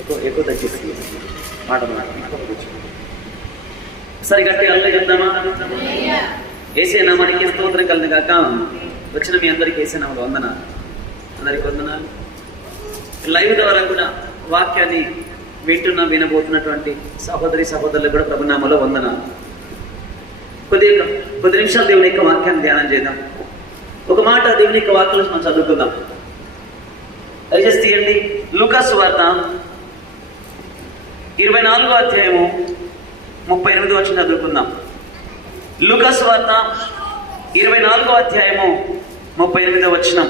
ఎక్కువ తగ్గిస్తుంది మాట సరి గట్టి అల్ల చెప్దామా? ఏసే నామానికి స్తోత్రం కలిగిన కాక. వచ్చిన మీ అందరికీ ఏసే నామములో వందనాలు. అందరికి వందనాలు. లైవ్ ద్వారా కూడా వాక్యాన్ని వినబోతున్నటువంటి సహోదరి సహోదరులకు కూడా ప్రభునామములో వందనాలు. కొద్ది నిమిషాలు దేవుని యొక్క వాక్యాన్ని ధ్యానం చేద్దాం. ఒక మాట దేవుని యొక్క వాక్యాలను మనం చదువుకుందాం. దయచేసి తీయండి. లూకా సువార్త 24వ అధ్యాయము 38వ వచనం చదువుకుందాం. లూకా సువార్త 24వ అధ్యాయము 38వ వచనం.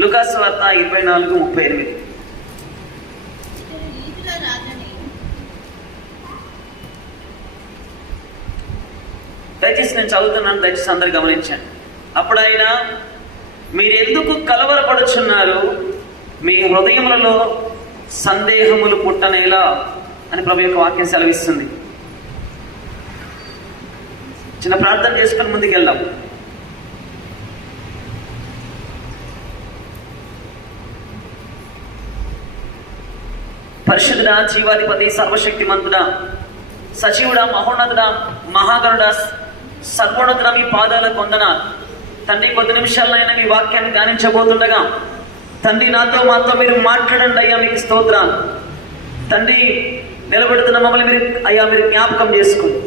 లూకా సువార్త 24:38. దయచేసి నేను చదువుతున్నాను, దయచేసి అందరు గమనించండి. అప్పుడు ఆయన, మీరు ఎందుకు కలవరపడుచున్నారు? మీ హృదయములలో సందేహములు పుట్టనేలా అని ప్రభు యొక్క వాక్యం సెలవిస్తుంది. చిన్న ప్రార్థన చేసుకుని ముందుకు వెళ్దాం. పరిశుద్ధుడా, జీవాధిపతి, సర్వశక్తిమంతుడా, సచివుడా, మహోన్నతుడా, మహాగణుడా, సర్వోన్నతుడా, మీ పాదాలకు వందనాలు. తండ్రి, కొద్ది నిమిషాలైనా మీ వాక్యాన్ని ధ్యానించబోతుండగా తండ్రి మాతో మీరు మాట్లాడండి అయ్యా. మీకు స్తోత్రాలు తండ్రి. నిలబెడుతున్న మమ్మల్ని మీరు జ్ఞాపకం చేసుకోండి.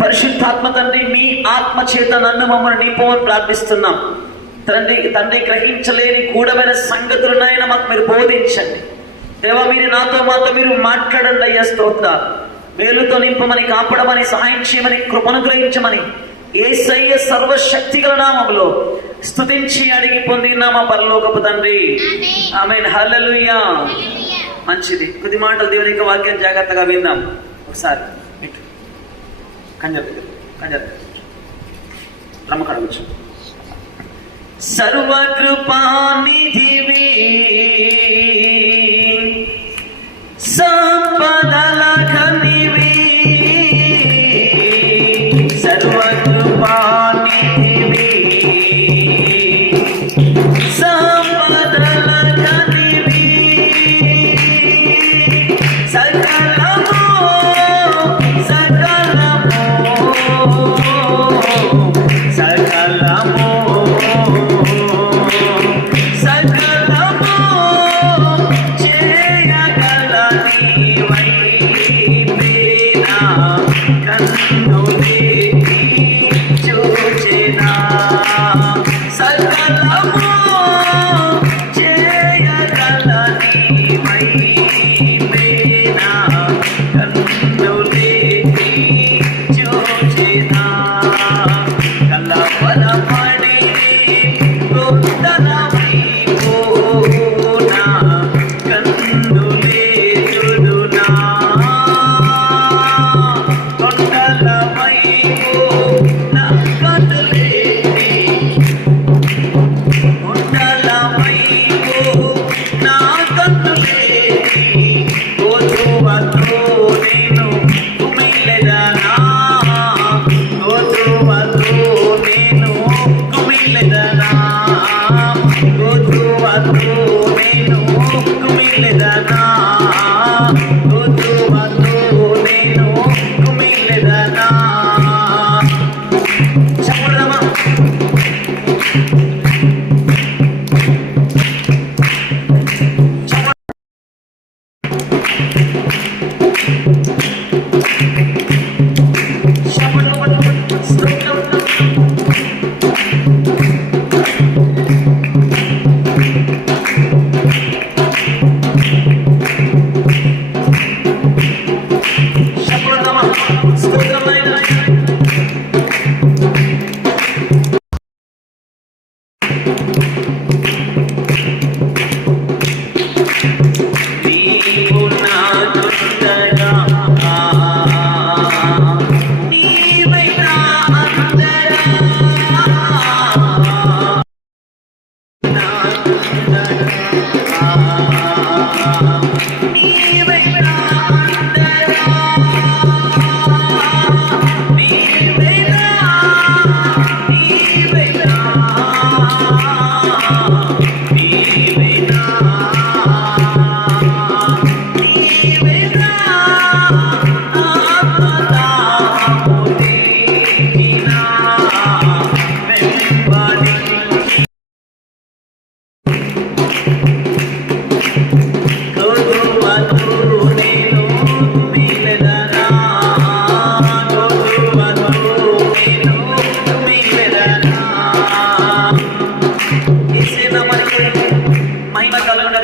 పరిశుద్ధాత్మ తండ్రి, మీ ఆత్మ చేత నన్ను మమ్మల్ని నింపమని ప్రార్థిస్తున్నాం. తండ్రి గ్రహించలేని గూఢమైన సంగతులనైనా మాకు మీరు బోధించండి దేవా. మీరు మాతో మీరు మాట్లాడండి అయ్యా. స్తోత్రాలు. మేలుతో నింపమని, కాపాడమని, సహాయం చేయమని, కృపను గ్రహించమని యేసయ్య సర్వశక్తి గల నామములో స్తుతించి అడిగి పొందిన మా పరలోకపు తండ్రి, ఆమేన్. హల్లెలూయా. మంచిది. కొద్ది మాటలు దేవుని యొక్క వాక్యం జాగ్రత్తగా విందాం. ఒకసారి కంజర్ రమ్మకడవచ్చు. సర్వకృపానిధివి, సంపదల ఘనివి, సర్వకృపానిధివి, సంపదల ఘనివి, సకలము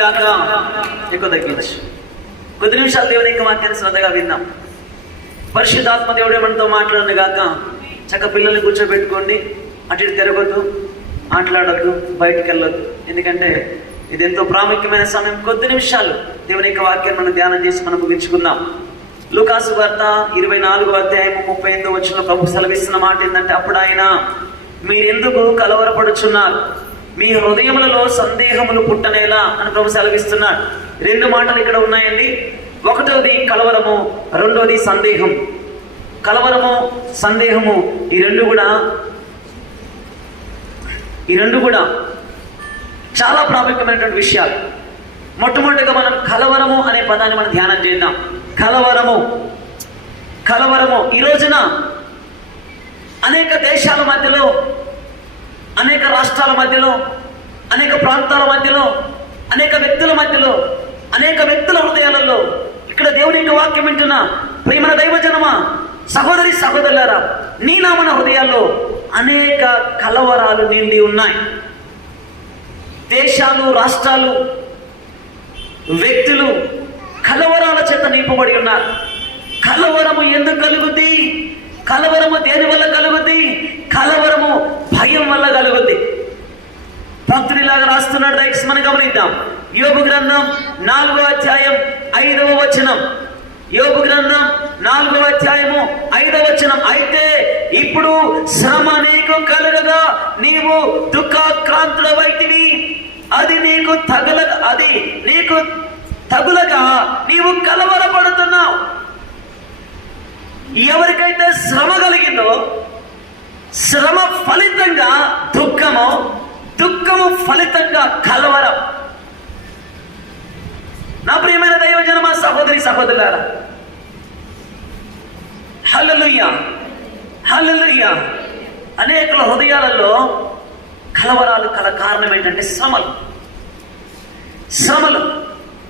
గాక. ఎక్కువ తగ్గించు. కొద్ది నిమిషాలు దేవుని యొక్క వాక్యాన్ని శ్రద్ధగా విందాం. పరిశుద్ధాత్మ దేవుడే మనతో మాట్లాడిన గాక. చక్క పిల్లల్ని కూర్చోబెట్టుకోండి, అటు ఇటు తిరగొద్దు, మాట్లాడొద్దు, బయటికి వెళ్ళొద్దు. ఎందుకంటే ఇది ఎంతో ప్రాముఖ్యమైన సమయం. కొద్ది నిమిషాలు దేవుని యొక్క వాక్యాన్ని మనం ధ్యానం చేసి మనం ముగించుకుందాం. లూకాసు వార్త 24వ అధ్యాయము 35వ వచనంలో ప్రభు సెలవిస్తున్న మాట ఏంటంటే, అప్పుడు ఆయన, మీరెందుకు కలవరపడుచున్నారు, మీ హృదయములలో సందేహములు పుట్టనేలా అని ప్రభు సెలవిస్తున్నాడు. 2 మాటలు ఇక్కడ ఉన్నాయండి. ఒకటోది కలవరము, రెండోది సందేహం. కలవరము, సందేహము, ఈ రెండు కూడా చాలా ప్రాముఖ్యమైనటువంటి విషయాలు. మొట్టమొదటిగా మనం కలవరము అనే పదాన్ని మనం ధ్యానం చేద్దాం. కలవరము ఈ రోజున అనేక దేశాల మధ్యలో, అనేక రాష్ట్రాల మధ్యలో, అనేక ప్రాంతాల మధ్యలో, అనేక వ్యక్తుల మధ్యలో, అనేక వ్యక్తుల హృదయాలలో, ఇక్కడ దేవుని యొక్క వాక్యం వింటున్న ప్రియమైన దైవజనమా, సహోదరి సహోదరులారా, నీ నామన హృదయాల్లో అనేక కలవరాలు నిండి ఉన్నాయి. దేశాలు, రాష్ట్రాలు, వ్యక్తులు కలవరాల చేత నింపబడి ఉన్నారు. కలవరము ఎందుకు కలుగుద్ది? కలవరము దేని వల్ల కలుగుద్ది? కలవరము భయం వల్ల కలుగుద్ది. భక్తుడిలాగా రాస్తున్నాడు. దయచేసి మనం గమనిద్దాం. యోబు గ్రంథం 4వ అధ్యాయం 5వ వచనం. యోబు గ్రంథం 4వ అధ్యాయము 5వ వచనం. అయితే ఇప్పుడు శ్రమ నీకు కలగగా నీవు దుఃఖాక్రాంతుడవైతివి, అది నీకు తగులగా నీవు కలవరపడుతున్నావు. ఎవరికైతే శ్రమ కలిగిందో, శ్రమ ఫలితంగా దుఃఖము, దుఃఖము ఫలితంగా కలవరం. నా ప్రియమైన దైవజనమా, సహోదరి సహోదరులారా, హల్లెలూయా, హల్లెలూయా. అనేకుల హృదయాలలో కలవరాలు కల కారణం ఏంటంటే శ్రమలు.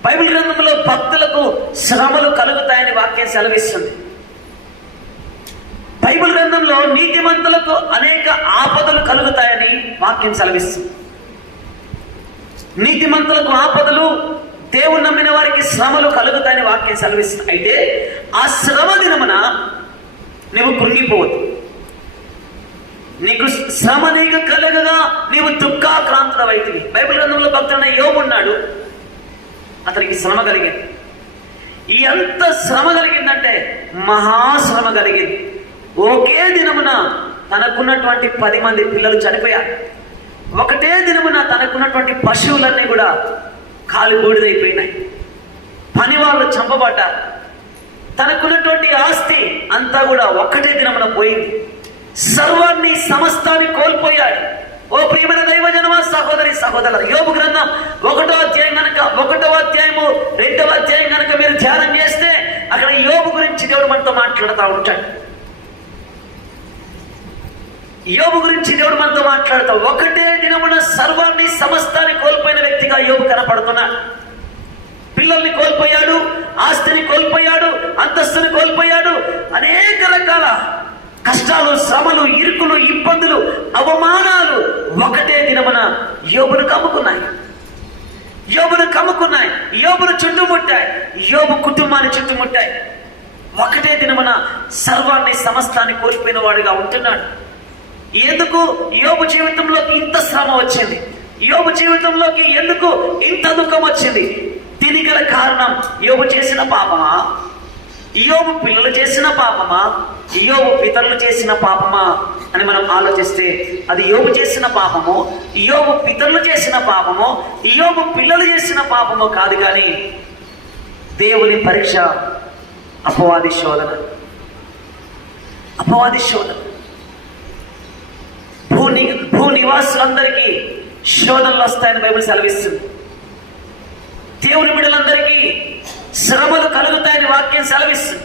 బైబిల్ గ్రంథంలో భక్తులకు శ్రమలు కలుగుతాయని వాక్యం సెలవిస్తుంది. బైబిల్ గ్రంథంలో నీతిమంతులకు అనేక ఆపదలు కలుగుతాయని వాక్యం సెలవిస్తుంది. నీతిమంతులకు ఆపదలు, దేవుని నమ్మిన వారికి శ్రమలు కలుగుతాయని వాక్యం సెలవిస్తుంది. అయితే ఆ శ్రమ దినమున నువ్వు కృంగిపోవద్దు. నీకు శ్రమ నీకు కలగగా నీవు దుఃఖాక్రాంతుడవైతివి. బైబిల్ గ్రంథంలో భక్తుడైన యోబు ఉన్నాడు. అతనికి శ్రమ కలిగింది. ఎంత శ్రమ కలిగిందంటే మహాశ్రమ కలిగింది. ఒకే దినమున తనకున్నటువంటి 10 మంది పిల్లలు చనిపోయారు. ఒకటే దినమున తనకున్నటువంటి పశువులన్నీ కూడా కాలి బూడిదైపోయినాయి. పని వాళ్ళు చంపబడ్డారు. తనకున్నటువంటి ఆస్తి అంతా కూడా ఒక్కటే దినమున పోయింది. సర్వాన్ని, సమస్తాన్ని కోల్పోయాడు. ఓ ప్రియమైన దైవజనమా, సహోదరి సహోదరులు, యోబు గ్రంథం 1వ అధ్యాయం కనుక 1వ అధ్యాయము 2వ అధ్యాయం కనుక మీరు ధ్యానం చేస్తే అక్కడ యోబు గురించి దేవుడు మనతో మాట్లాడుతూ ఉంటాడు. యోబు గురించి దేవుడు మనతో మాట్లాడుతూ, ఒకటే దినమున సర్వాన్ని, సమస్తాన్ని కోల్పోయిన వ్యక్తిగా యోబు కనపడుతున్నాడు. పిల్లల్ని కోల్పోయాడు, ఆస్తిని కోల్పోయాడు, అంతస్తుని కోల్పోయాడు. అనేక రకాల కష్టాలు, శ్రమలు, ఇరుకులు, ఇబ్బందులు, అవమానాలు ఒకటే దినమున యోబును కమ్ముకున్నాయి. యోబును చుట్టుముట్టాయి. యోబు కుటుంబాన్ని చుట్టుముట్టాయి. ఒకటే దినమున సర్వాన్ని, సమస్తాన్ని కోల్పోయిన వాడిగా ఉంటున్నాడు. ఎందుకు యోబు జీవితంలోకి ఇంత శ్రమ వచ్చింది? యోబు జీవితంలోకి ఎందుకు ఇంత దుఃఖం వచ్చింది? దీనికి గల కారణం యోబు చేసిన పాపమా? యోబు పిల్లలు చేసిన పాపమా? యోబు పితరులు చేసిన పాపమా అని మనం ఆలోచిస్తే అది యోబు చేసిన పాపమో, యోబు పితరులు చేసిన పాపమో, యోబు పిల్లలు చేసిన పాపమో కాదు. కానీ దేవుని పరీక్ష, అపవాది శోధన. భూ నివాసులందరికీ శోధనలు వస్తాయని బైబిల్ సెలవిస్తుంది. దేవుని బిడ్డలందరికీ శ్రమలు కలుగుతాయని వాక్యం సెలవిస్తుంది.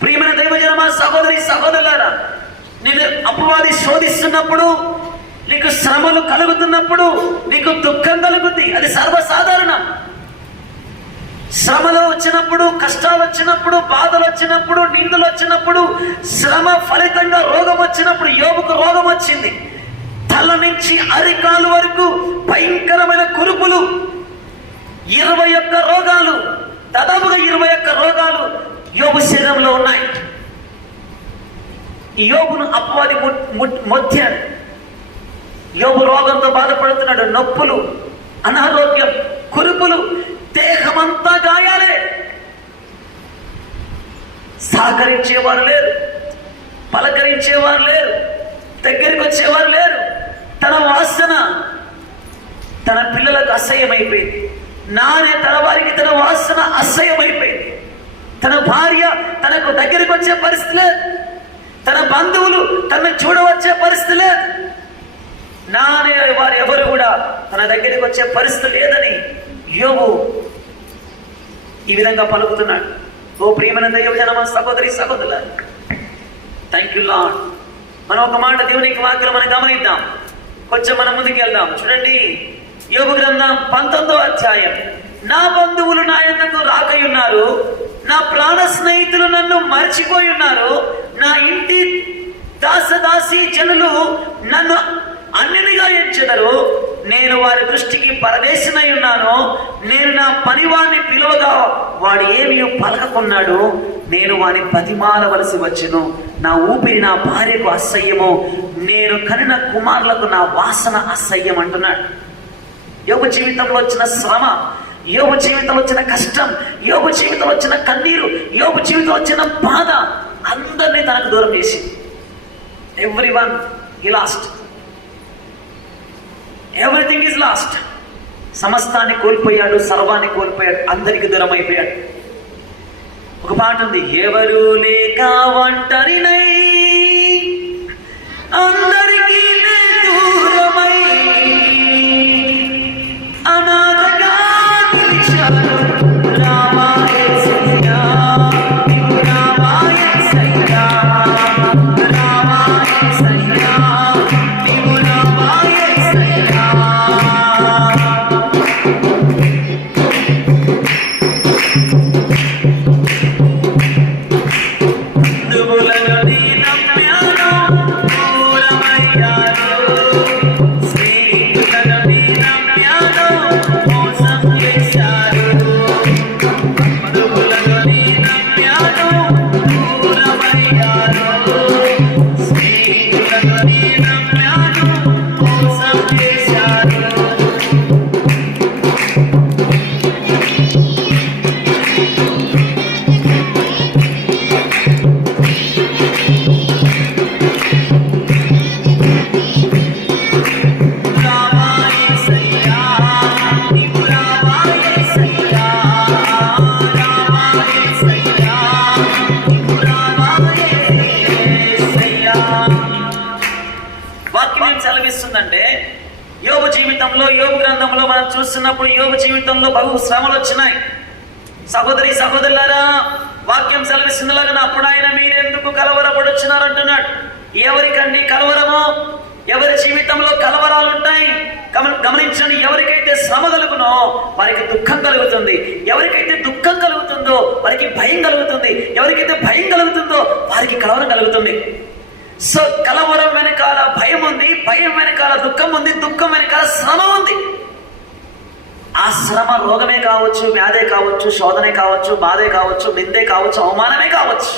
ప్రియమైన దైవజనమా, సహోదరి సహోదరులారా, నేను అపవాది శోధిస్తున్నప్పుడు, నీకు శ్రమలు కలుగుతున్నప్పుడు నీకు దుఃఖం కలుగుద్ది. అది సర్వసాధారణం. శ్రమలు వచ్చినప్పుడు, కష్టాలు వచ్చినప్పుడు, బాధలు వచ్చినప్పుడు, నిందలు వచ్చినప్పుడు, శ్రమ ఫలితంగా రోగం వచ్చినప్పుడు, యోబుకు రోగం వచ్చింది. తల నుంచి అరికాలు వరకు భయంకరమైన కురుపులు, యోబును అపవాది మొత్తాడు. యోబు రోగంతో బాధపడుతున్నాడు. నొప్పులు, అనారోగ్యం, కురుపులు, దేహమంతా గాయాలే. సహకరించేవారు లేరు, పలకరించేవారు లేరు, దగ్గరికి వచ్చేవారు లేరు. తన వాసన తన పిల్లలకు అసహ్యమైపోయింది. తన వారికి తన వాసన అసహ్యమైపోయింది. తన భార్య తనకు దగ్గరికి వచ్చే పరిస్థితి లేదు. తన బంధువులు తనను చూడవచ్చే పరిస్థితి లేదు. వారు ఎవరు కూడా తన దగ్గరికి వచ్చే పరిస్థితి లేదని యోబు ఈ విధంగా పలుకుతున్నాడు. ఓ ప్రియమైన దైవజనమా, సహోదరి సహోదరులారా, థ్యాంక్ యూ లార్డ్. మనం ఒక మాట దేవునికి వాక్యం మనం గమనిద్దాం. కొంచెం మనం ముందుకు వెళ్దాం. చూడండి, యోబు గ్రంథం 19వ అధ్యాయం. నా బంధువులు నా యొద్దకు రాకయున్నారు, నా ప్రాణ స్నేహితులు నన్ను మర్చిపోయి ఉన్నారు. నా ఇంటి దాసదాసి జనులు నన్ను అన్యునిగా ఎంచెదరు. నేను వారి దృష్టికి పరదేశినై ఉన్నాను. నేను నా పనివాడిని పిలువగా వాడు ఏమీ పలకకున్నాడు. నేను వాని బతిమాలవలసి వచ్చెను. నా ఊపిరి నా భార్యకు అసహ్యము, నేను కనిన కుమారులకు నా వాసన అసహ్యం అంటున్నాడు. యోబు జీవితంలో వచ్చిన శ్రమ, యోబు జీవితంలో వచ్చిన కష్టం, యోబు జీవితంలో వచ్చిన కన్నీరు, యోబు జీవితంలో వచ్చిన బాధ అందరినీ తనకు దూరం చేసింది. Everyone he last, everything is lost. సమస్తాన్ని కోల్పోయాడు, సర్వాన్ని కోల్పోయాడు, అందరికి దూరం అయిపోయాడు. ఒక పాట ఉంది, ఎవరు లేక ఒంటరినై అందరికీ దూరమై అనాథగా నిలిచాను. రామా యేసయ్యా, రామా యేసయ్యా, రామా యేసయ్యా, రామా యేసయ్యా. సెలవిస్తుందంటే యోబు జీవితంలో, యోబు గ్రంథంలో మనం చూస్తున్నప్పుడు యోబు జీవితంలో బహు శ్రమలు వచ్చినాయి. సహోదరి సహోదరులారా, వాక్యం సెలవిస్తున్నలాగా అప్పుడు ఆయన మీరెందుకు కలవరపడుచున్నారు అంటున్నాడు. ఎవరికండి కలవరమో? ఎవరి జీవితంలో కలవరాలు ఉంటాయి గమనించండి. ఎవరికైతే శ్రమ కలుగునో వారికి దుఃఖం కలుగుతుంది. ఎవరికైతే దుఃఖం కలుగుతుందో వారికి భయం కలుగుతుంది. ఎవరికైతే భయం కలుగుతుందో వారికి కలవరం కలుగుతుంది. సో కలవరం వెనకాల భయం ఉంది, భయం వెనకాల దుఃఖం ఉంది, దుఃఖం వెనకాల శ్రమ ఉంది. ఆ శ్రమ రోగమే కావచ్చు, వ్యాధే కావచ్చు, శోధనే కావచ్చు, బాధే కావచ్చు, నిందే కావచ్చు, అవమానమే కావచ్చు,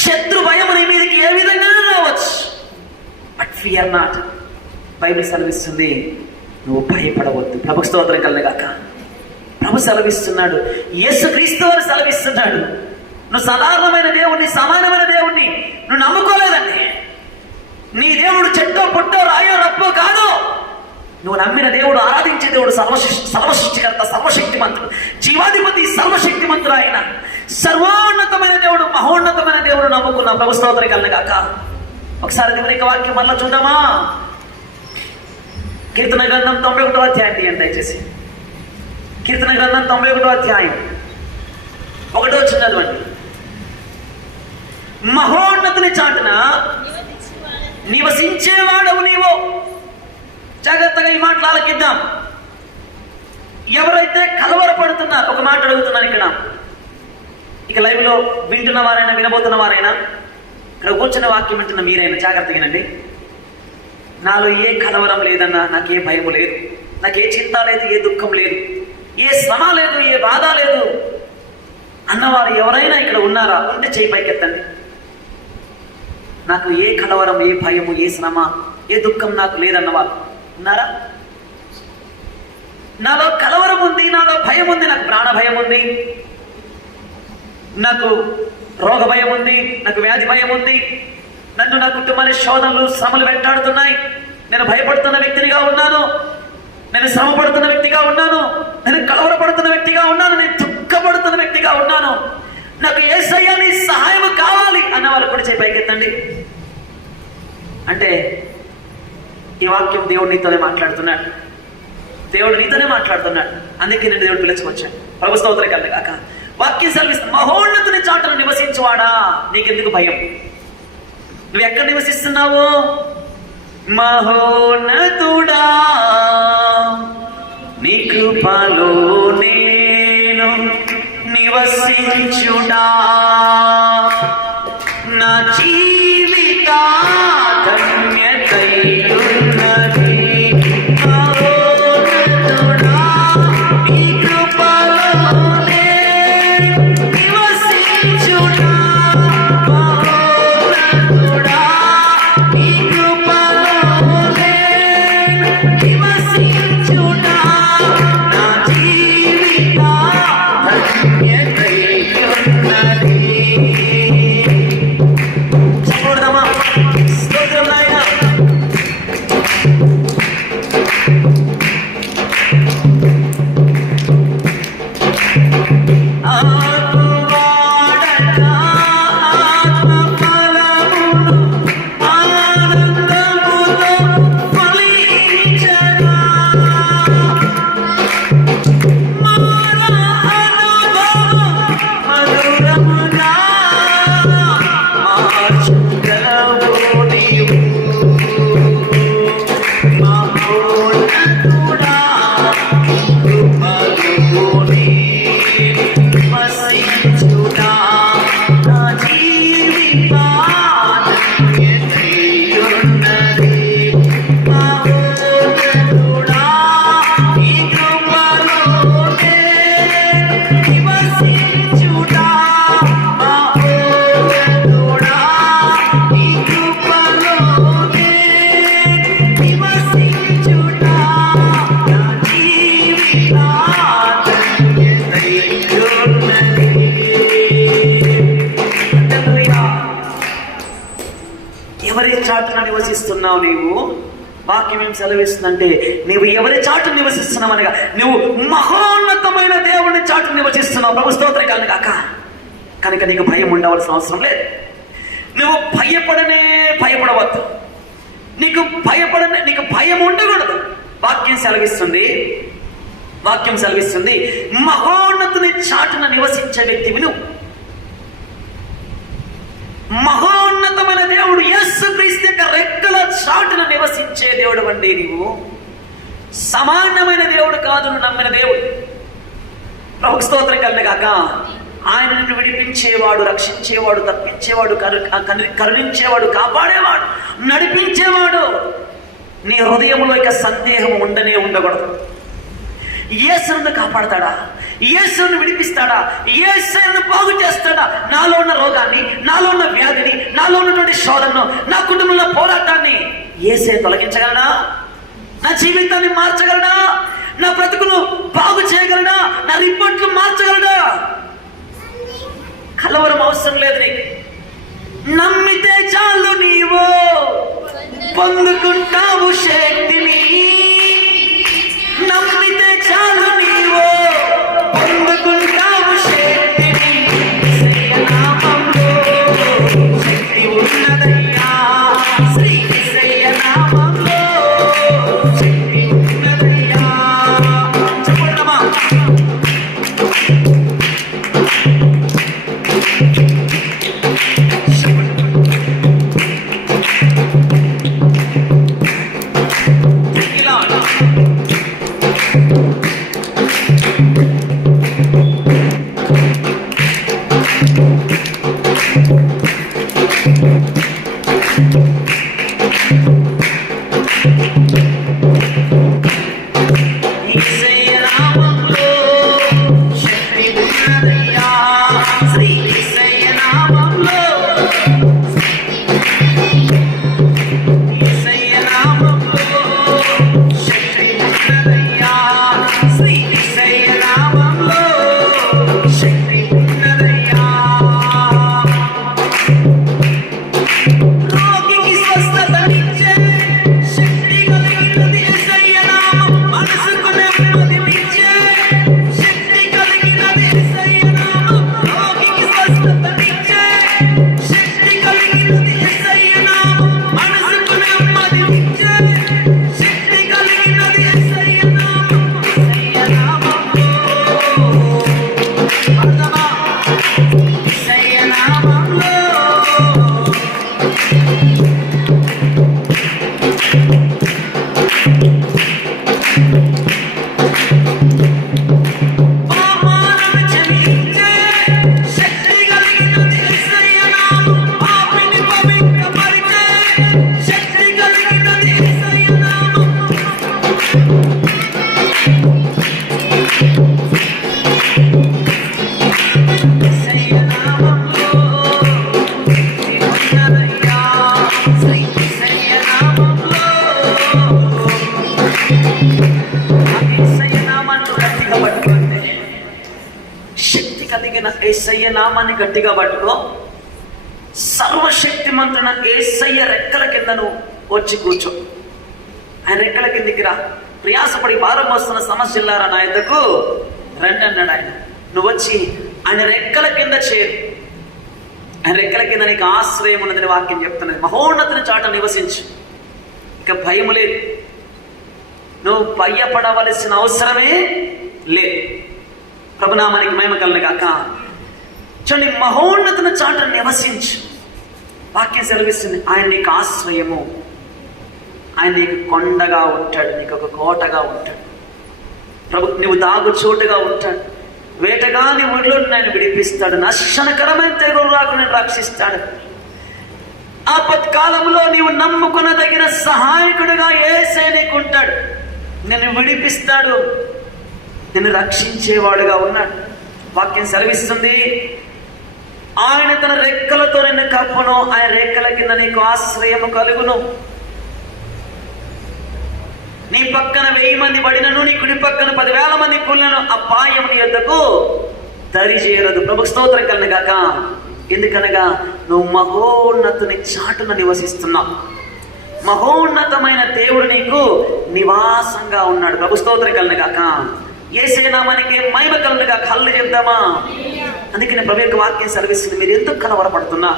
శత్రు భయం నీ మీదకి ఏ విధంగా రావచ్చు. But fear not. బైబిల్ సెలవిస్తుంది, నువ్వు భయపడవద్దు. ప్రభు స్తోత్రం కలగాక. ప్రభు సెలవిస్తున్నాడు, యేసుక్రీస్తు వారు సెలవిస్తున్నాడు, నువ్వు సాధారణమైన దేవుణ్ణి, సమానమైన దేవుణ్ణి నువ్వు నమ్ముకోలేదండి. నీ దేవుడు చెట్టో పుట్టో రాయో రప్పో కాదు. నువ్వు నమ్మిన దేవుడు, ఆరాధించే దేవుడు సర్వసృష్టికర్త, సర్వశక్తిమంతుడు, జీవాధిపతి, సర్వశక్తిమంతుడు. ఆయన సర్వోన్నతమైన దేవుడు, మహోన్నతమైన దేవుడు నమ్ముకున్న ప్రభు స్తోత్రం కలగాక. ఒకసారి దేవుని వాక్యం మళ్ళా చూద్దామా? కీర్తన గ్రంథం 91వ అధ్యాయం తీయండి దయచేసి. కీర్తన గ్రంథం 91వ అధ్యాయం 1వ వచనం చదవండి. మహోన్నతుని చాటున నివసించేవాడవు నీవు. జాగ్రత్తగా ఈ మాటలు ఆలకిద్దాం. ఎవరైతే కలవరపడుతున్నారు, ఒక మాట అడుగుతున్నారు ఇక్కడ, ఇక లైవ్ లో వింటున్న వారైనా వినబోతున్న వారైనా, ఇక్కడ కూర్చున్న వాక్యం వింటున్న మీరైనా జాగ్రత్తగా వినండి. నాలో ఏ కలవరం లేదన్నా, నాకు ఏ భయం లేదు, నాకు ఏ చింత లేదు, ఏ దుఃఖం లేదు, ఏ శ్రమ లేదు, ఏ బాధ లేదు అన్నవారు ఎవరైనా ఇక్కడ ఉన్నారా? ఉంటే చేయి పైకెత్తండి. నాకు ఏ కలవరం, ఏ భయము, ఏ శ్రమ, ఏ దుఃఖం నాకు లేదన్న వాళ్ళు ఉన్నారా? నాలో కలవరం ఉంది, నాలో భయం ఉంది, నాకు ప్రాణ భయం ఉంది, నాకు రోగ భయం ఉంది, నాకు వ్యాధి భయం ఉంది, నన్ను నా కుటుంబాన్ని శోధనలు శ్రమలు వెంటాడుతున్నాయి, నేను భయపడుతున్న వ్యక్తినిగా ఉన్నాను, నేను శ్రమ పడుతున్న వ్యక్తిగా ఉన్నాను, నేను కలవరపడుతున్న వ్యక్తిగా ఉన్నాను, నేను దుఃఖపడుతున్న వ్యక్తిగా ఉన్నాను, నాకు యేసయ్య నీ సహాయం కావాలి అన్న వాళ్ళు కూడా చేయి పైకెత్తండి. అంటే ఈ వాక్యం దేవుడు నీతోనే మాట్లాడుతున్నాడు, దేవుడు నీతోనే మాట్లాడుతున్నాడు. అందుకే నేను దేవుడు పిలుచుకొచ్చాను. ప్రభు స్తోత్రం కలుగు గాక. వాక్యం సెలవిస్తుంది, మహోన్నతుని చాటును నివసించువాడా నీకెందుకు భయం? నువ్వు ఎక్కడ నివసిస్తున్నావు? మహోన్నతుడా నీ కృపలో నేను నివసించుడా, నా జీవిత ధన్యతయున్నది. మహోన్నతుడా నీ కృపలో నేను నివసించుడా, మహోన్నతుడా నీ కృపలో నేను నివసించుడా, నా జీవిత ధన్యతయున్నది. చూడదమ్మా, స్తోత్రం నాయనా. ఎవరి చాటున నివసిస్తున్నావు నీవు? వాక్యం ఏం సెలవిస్తుందంటే, నీవు ఎవరి చాటు నివసిస్తున్నావు అనగా నువ్వు మహోన్నతమైన దేవుని చాటు నివసిస్తున్నావు. ప్రభు స్తోత్రం కలుగు గాక. కనుక నీకు భయం ఉండవలసిన అవసరం లేదు. నువ్వు భయపడవద్దు. నీకు భయం ఉండకూడదు. వాక్యం సెలవిస్తుంది మహోన్నతుని చాటున నివసించే వ్యక్తివి నువ్వు. మహోన్నతమైన దేవుడు యేసుక్రీస్తు యొక్క రెక్కల చాటున నివసించే దేవుడు అండి నీవు. సమానమైన దేవుడు కాదు, నువ్వు నమ్మిన దేవుడు. ప్రభుకు స్తోత్రం కలుగు గాక. ఆయన నిన్ను విడిపించేవాడు, రక్షించేవాడు, తప్పించేవాడు, కరుణించేవాడు, కాపాడేవాడు, నడిపించేవాడు. నీ హృదయంలో ఇక సందేహం ఉండకూడదు. యేసును కాపాడతాడా? యేసును విడిపిస్తాడా? యేసును బాగు చేస్తాడా? నాలో ఉన్న రోగాన్ని, నాలో ఉన్న వ్యాధిని, నాలో ఉన్నటువంటి శోధనను, నా కుటుంబంలో పోరాటాన్ని యేసే తొలగించగలడా? నా జీవితాన్ని మార్చగలడా? నా బ్రతుకును బాగు చేయగలడా? నా రిపోర్ట్లు మార్చగలడా? కలవరం అవసరం లేదు నీకు. నమ్మితే చాలు, నీవు పొందుకుంటావు శక్తిని. నమ్మితే చాలు, నీవు పొందుకుంటావు శక్తిని. యేసయ్య నామములో శక్తి ఉన్నదయ్యా. శ్రీ యేసయ్య నామములో శక్తి ఉన్నదయ్యా. చెప్పండమ్మా. శ్రీ యేసయ్య నామములో శక్తి ఉన్నదయ్యా. రోగికి స్వస్థతనిచ్చే శక్తి కలిగినది యేసయ్య నామం. మనసుకు నెమ్మదినిచ్చే శక్తి కలిగినది యేసయ్య నామం. రోగికి స్వస్థతనిచ్చే శక్తి కలిగినది యేసయ్య నామం. మనసుకు నెమ్మదినిచ్చే శక్తి కలిగినది యేసయ్య నామం. యేసయ్య నామములో పడదమా, యేసయ్య నామములో పాపాలను క్షమించే శక్తి కలిగినది యేసయ్య నామం. పాపిని పవిత్రపరిచే శక్తి కలిగినది యేసయ్య నామం. యేసయ్య నామములో ఉన్నదయ్యా. శ్రీ యేసయ్య నామములో యేసయ్య నామాన్ని గట్టిగా పట్టుకోండి. శక్తి కలిగిన యేసయ్య నామాన్ని గట్టిగా పట్టుకో. సర్వశక్తిమంతున యేసయ్య రెక్కల కిందను వచ్చి కూర్చో. ఆయన రెక్కల కిందికి రా. ప్రయాసపడి భారం వస్తున్న సమస్యలారా నా యొద్దకు రండి అన్నాడు ఆయన. నువ్వు వచ్చి ఆయన రెక్కల కింద చేరు. ఆయన రెక్కల కింద నీకు ఆశ్రయం ఉన్నదని వాక్యం చెప్తున్నది. మహోన్నతుని చాట నివసించు. ఇక భయము లేదు. నువ్వు భయపడవలసిన అవసరమే లేదు. ప్రభునామానికి మహిమ కలుగును గాక. చూడండి, మహోన్నతుని చాట నివసించు. వాక్యం సెలవిస్తుంది, ఆయన నీకు ఆశ్రయము, ఆయన నీకు కొండగా ఉంటాడు, నీకు ఒక కోటగా ఉంటాడు. ప్రభు నువ్వు దాగు చోటుగా ఉంటాడు. వేటగా నీ ఊళ్ళో నేను విడిపిస్తాడు. నశనకరమైన తెగులు రాకుండా రక్షిస్తాడు. ఆపత్కాలంలో నీవు నమ్ముకొనదగిన సహాయకుడిగా యేసే నీకు ఉంటాడు. నిన్ను విడిపిస్తాడు, నిన్ను రక్షించేవాడుగా ఉన్నాడు. వాక్యం సెలవిస్తుంది, ఆయన తన రెక్కలతో నిన్ను కప్పును, ఆయన రెక్కల కింద నీకు ఆశ్రయము కలుగును. నీ పక్కన 1000 మంది పడినను, నీ కుడి పక్కన 10,000 మంది కూలినను అపాయం నీ యొద్దకు దరి చేరదు. ప్రభు స్తోత్రం కలుగును గాక. ఎందుకనగా నువ్వు మహోన్నతుని చాటున నివసిస్తున్నావు. మహోన్నతమైన దేవుడు నీకు నివాసంగా ఉన్నాడు. ప్రభు స్తోత్రం కలుగును గాక. యేసే నామానికి మహిమ కలుగును గాక. హల్లు చెప్దామా? అందుకని ప్రభు యొక్క వాక్యం సెలవిస్తుంది, మీరు ఎందుకు కలవరపడుతున్నా?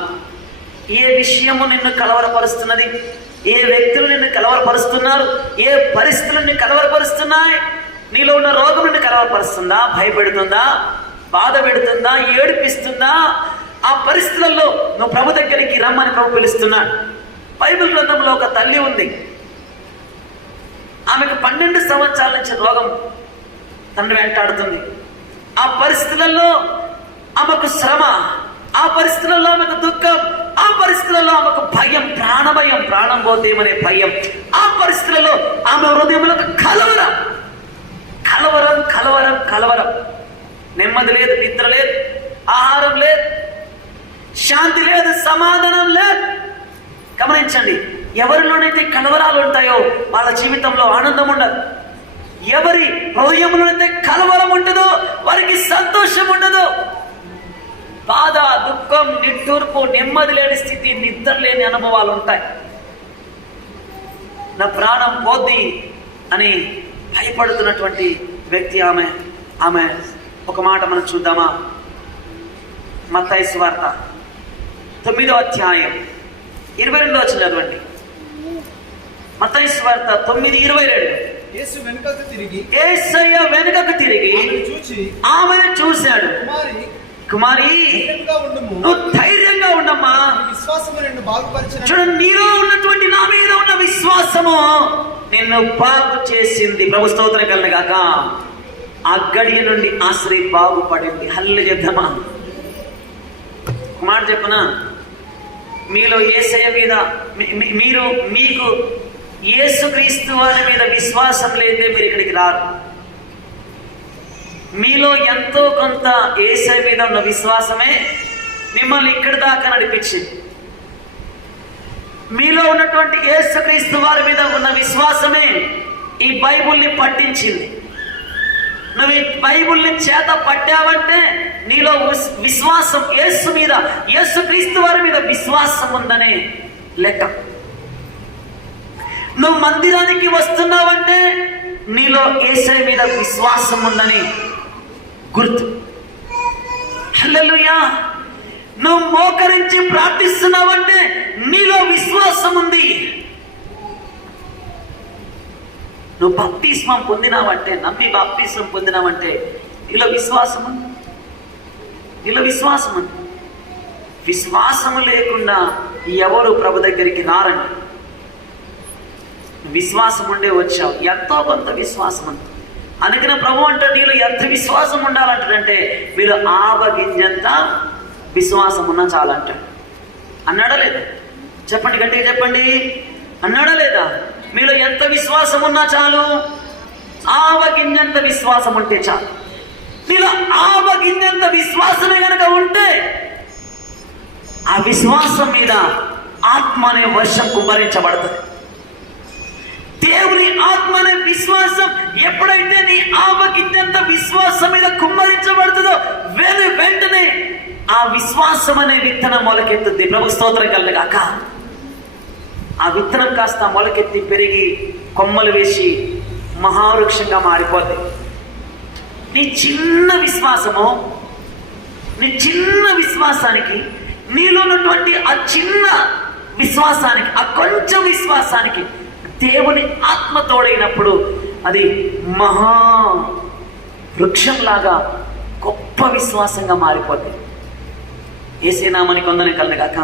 ఏ విషయము నిన్ను కలవరపరుస్తున్నది? ఏ వ్యక్తులు నిన్ను కలవరపరుస్తున్నారు? ఏ పరిస్థితులు నిన్ను కలవరపరుస్తున్నాయి? నీలో ఉన్న రోగం నిన్ను కలవరపరుస్తుందా? భయపెడుతుందా? బాధ పెడుతుందా? ఏడిపిస్తుందా? ఆ పరిస్థితులలో నువ్వు ప్రభు దగ్గరికి రమ్మని ప్రభు పిలుస్తున్నాడు. బైబిల్ గ్రంథంలో ఒక తల్లి ఉంది. ఆమెకు 12 సంవత్సరాల నుంచి రోగం తండ్రి వెంటాడుతుంది. ఆ పరిస్థితులలో ఆమెకు శ్రమ, ఆ పరిస్థితులలో ఆమెకు దుఃఖం, ఆ పరిస్థితులలో ఆమెకు భయం, ప్రాణభయం, ప్రాణం పోతేమనే భయం. ఆ పరిస్థితులలో ఆమె హృదయంలో కలవరం కలవరం కలవరం కలవరం. నెమ్మది లేదు, నిద్ర లేదు, ఆహారం లేదు, శాంతి లేదు, సమాధానం లేదు. గమనించండి, ఎవరిలోనైతే కలవరాలు ఉంటాయో వాళ్ళ జీవితంలో ఆనందం ఉండదు. ఎవరి హృదయంలోనైతే కలవరం ఉంటుందో వారికి సంతోషం ఉండదు. బాధ, దుఃఖం, నిట్టూర్పు, నెమ్మది లేని స్థితి, నిద్ర లేని అనుభవాలు ఉంటాయి. నా ప్రాణం పోద్ది అని భయపడుతున్నటువంటి వ్యక్తి ఆమె ఒక మాట మనం చూద్దామా? మత్తయి సువార్త 9వ అధ్యాయం 22వ వచనం చదవండి. మత్తయి సువార్త 9:22. యేసయ్య వెనుకకు తిరిగి ఆమెను చూశాడు. కుమారి, నువ్వు ధైర్యంగా ఉండమ్మా. చూడండి, నీలో ఉన్నటువంటి నా మీద ఉన్న విశ్వాసము నిన్ను బాగు చేసింది. ప్రభు స్తోత్రం కలుగును గాక. ఆ గడియ నుండి ఆ స్త్రీ బాగుపడింది. హల్లు చెప్దామా? మాట చెప్పనా? మీలో యేసయ్య మీద మీకు యేసుక్రీస్తు వారి మీద విశ్వాసం లేదే మీరు ఇక్కడికి రారు. మీలో ఎంతో కొంత యేసయ్య మీద ఉన్న విశ్వాసమే మిమ్మల్ని ఇక్కడి దాకా నడిపించింది. మీలో ఉన్నటువంటి యేసుక్రీస్తు వారి మీద ఉన్న విశ్వాసమే ఈ బైబుల్ని పట్టించింది. నువ్వు ఈ బైబిల్ని చేత పట్టావంటే నీలో విశ్వాసం, యేసు మీద, యేసు క్రీస్తు వారి మీద విశ్వాసం ఉందనే లెక్క. నువ్వు మందిరానికి వస్తున్నావంటే నీలో యేసయ్య మీద విశ్వాసం ఉందని గుర్తు. హల్లెలూయా. నువ్వు మోకరించి ప్రార్థిస్తున్నావంటే నీలో విశ్వాసం ఉంది. నువ్వు బాప్తిస్మం పొందినావంటే, నమ్మి బాప్తిస్మం పొందినావంటే నీలో విశ్వాసం ఉంది. నీలో విశ్వాసం ఉంది. విశ్వాసము లేకుండా ఎవరు ప్రభు దగ్గరికి రారండి. విశ్వాసం ఉండే వచ్చావు, ఎంతో కొంత విశ్వాసం ఉంది. అందుకనే ప్రభు అంటే నీలో ఎంత విశ్వాసం ఉండాలంటాడంటే మీరు ఆవగింజంత విశ్వాసం ఉన్నా చాలంటాడు. అన్నాడా లేదా? చెప్పండి, గట్టిగా చెప్పండి. అన్నాడా లేదా? మీలో ఎంత విశ్వాసం ఉన్నా చాలు, ఆవగింజంత విశ్వాసం ఉంటే చాలు. మీలో ఆవగింజంత విశ్వాసమే కనుక ఉంటే ఆ విశ్వాసం మీద ఆత్మ అనే వర్షం కుమ్మరించబడుతుంది. దేవుని ఆత్మ అనే విశ్వాసం ఎప్పుడైతే నీ ఆవగింజంత విశ్వాసం మీద కుమ్మరించబడుతుందో వెంటనే ఆ విశ్వాసం అనే విత్తనం మొలకెత్తుద్ది. ప్రభు స్తోత్రం కలుగుగాక. ఆ విత్తనం కాస్త మొలకెత్తి పెరిగి కొమ్మలు వేసి మహావృక్షంగా మారిపోద్ది. నీ చిన్న విశ్వాసము, నీ చిన్న విశ్వాసానికి, నీలో ఉన్నటువంటి ఆ చిన్న విశ్వాసానికి, ఆ కొంచెం విశ్వాసానికి దేవుని ఆత్మ తోడైనప్పుడు అది మహా వృక్షంలాగా గొప్ప విశ్వాసంగా మారిపోద్ది. యేసే నామమున వందనం కలుగుగాక.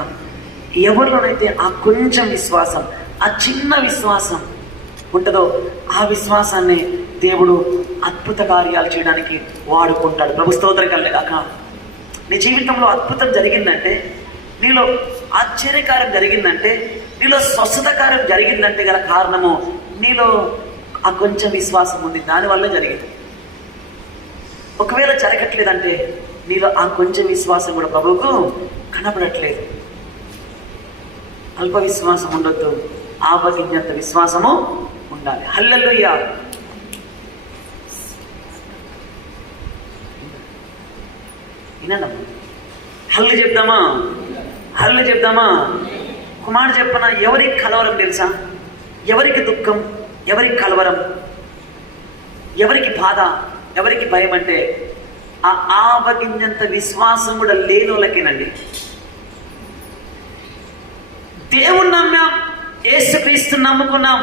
ఎవరిలోనైతే ఆ కొంచెం విశ్వాసం, ఆ చిన్న విశ్వాసం ఉంటుందో ఆ విశ్వాసాన్ని దేవుడు అద్భుత కార్యాలు చేయడానికి వాడుకుంటాడు. ప్రభు స్తోత్రం కలుగుగాక. నీ జీవితంలో అద్భుతం జరిగిందంటే, నీలో ఆశ్చర్యకారం జరిగిందంటే, నీలో స్వస్థతకారం జరిగిందంటే గల కారణము నీలో ఆ కొంచెం విశ్వాసం ఉంది, దానివల్ల జరిగింది. ఒకవేళ జరగట్లేదంటే నీలో ఆ కొంచెం విశ్వాసం కూడా ప్రభువుకు కనబడట్లేదు. అల్ప విశ్వాసం ఉండొద్దు, ఆవగింజంత విశ్వాసము ఉండాలి. హల్లెలూయా. వినండి, హల్లు చెప్దామా? హల్లు చెప్దామా? ఒక మాట చెప్పనా? ఎవరికి కలవరం తెలుసా? ఎవరికి దుఃఖం, ఎవరికి కలవరం, ఎవరికి బాధ, ఎవరికి భయం అంటే ఆ ఆవగింజంత విశ్వాసం కూడా లేని వాళ్ళకేనండి. దేవుణ్ణి నమ్మాం, యేసుక్రీస్తుని నమ్ముకున్నాం,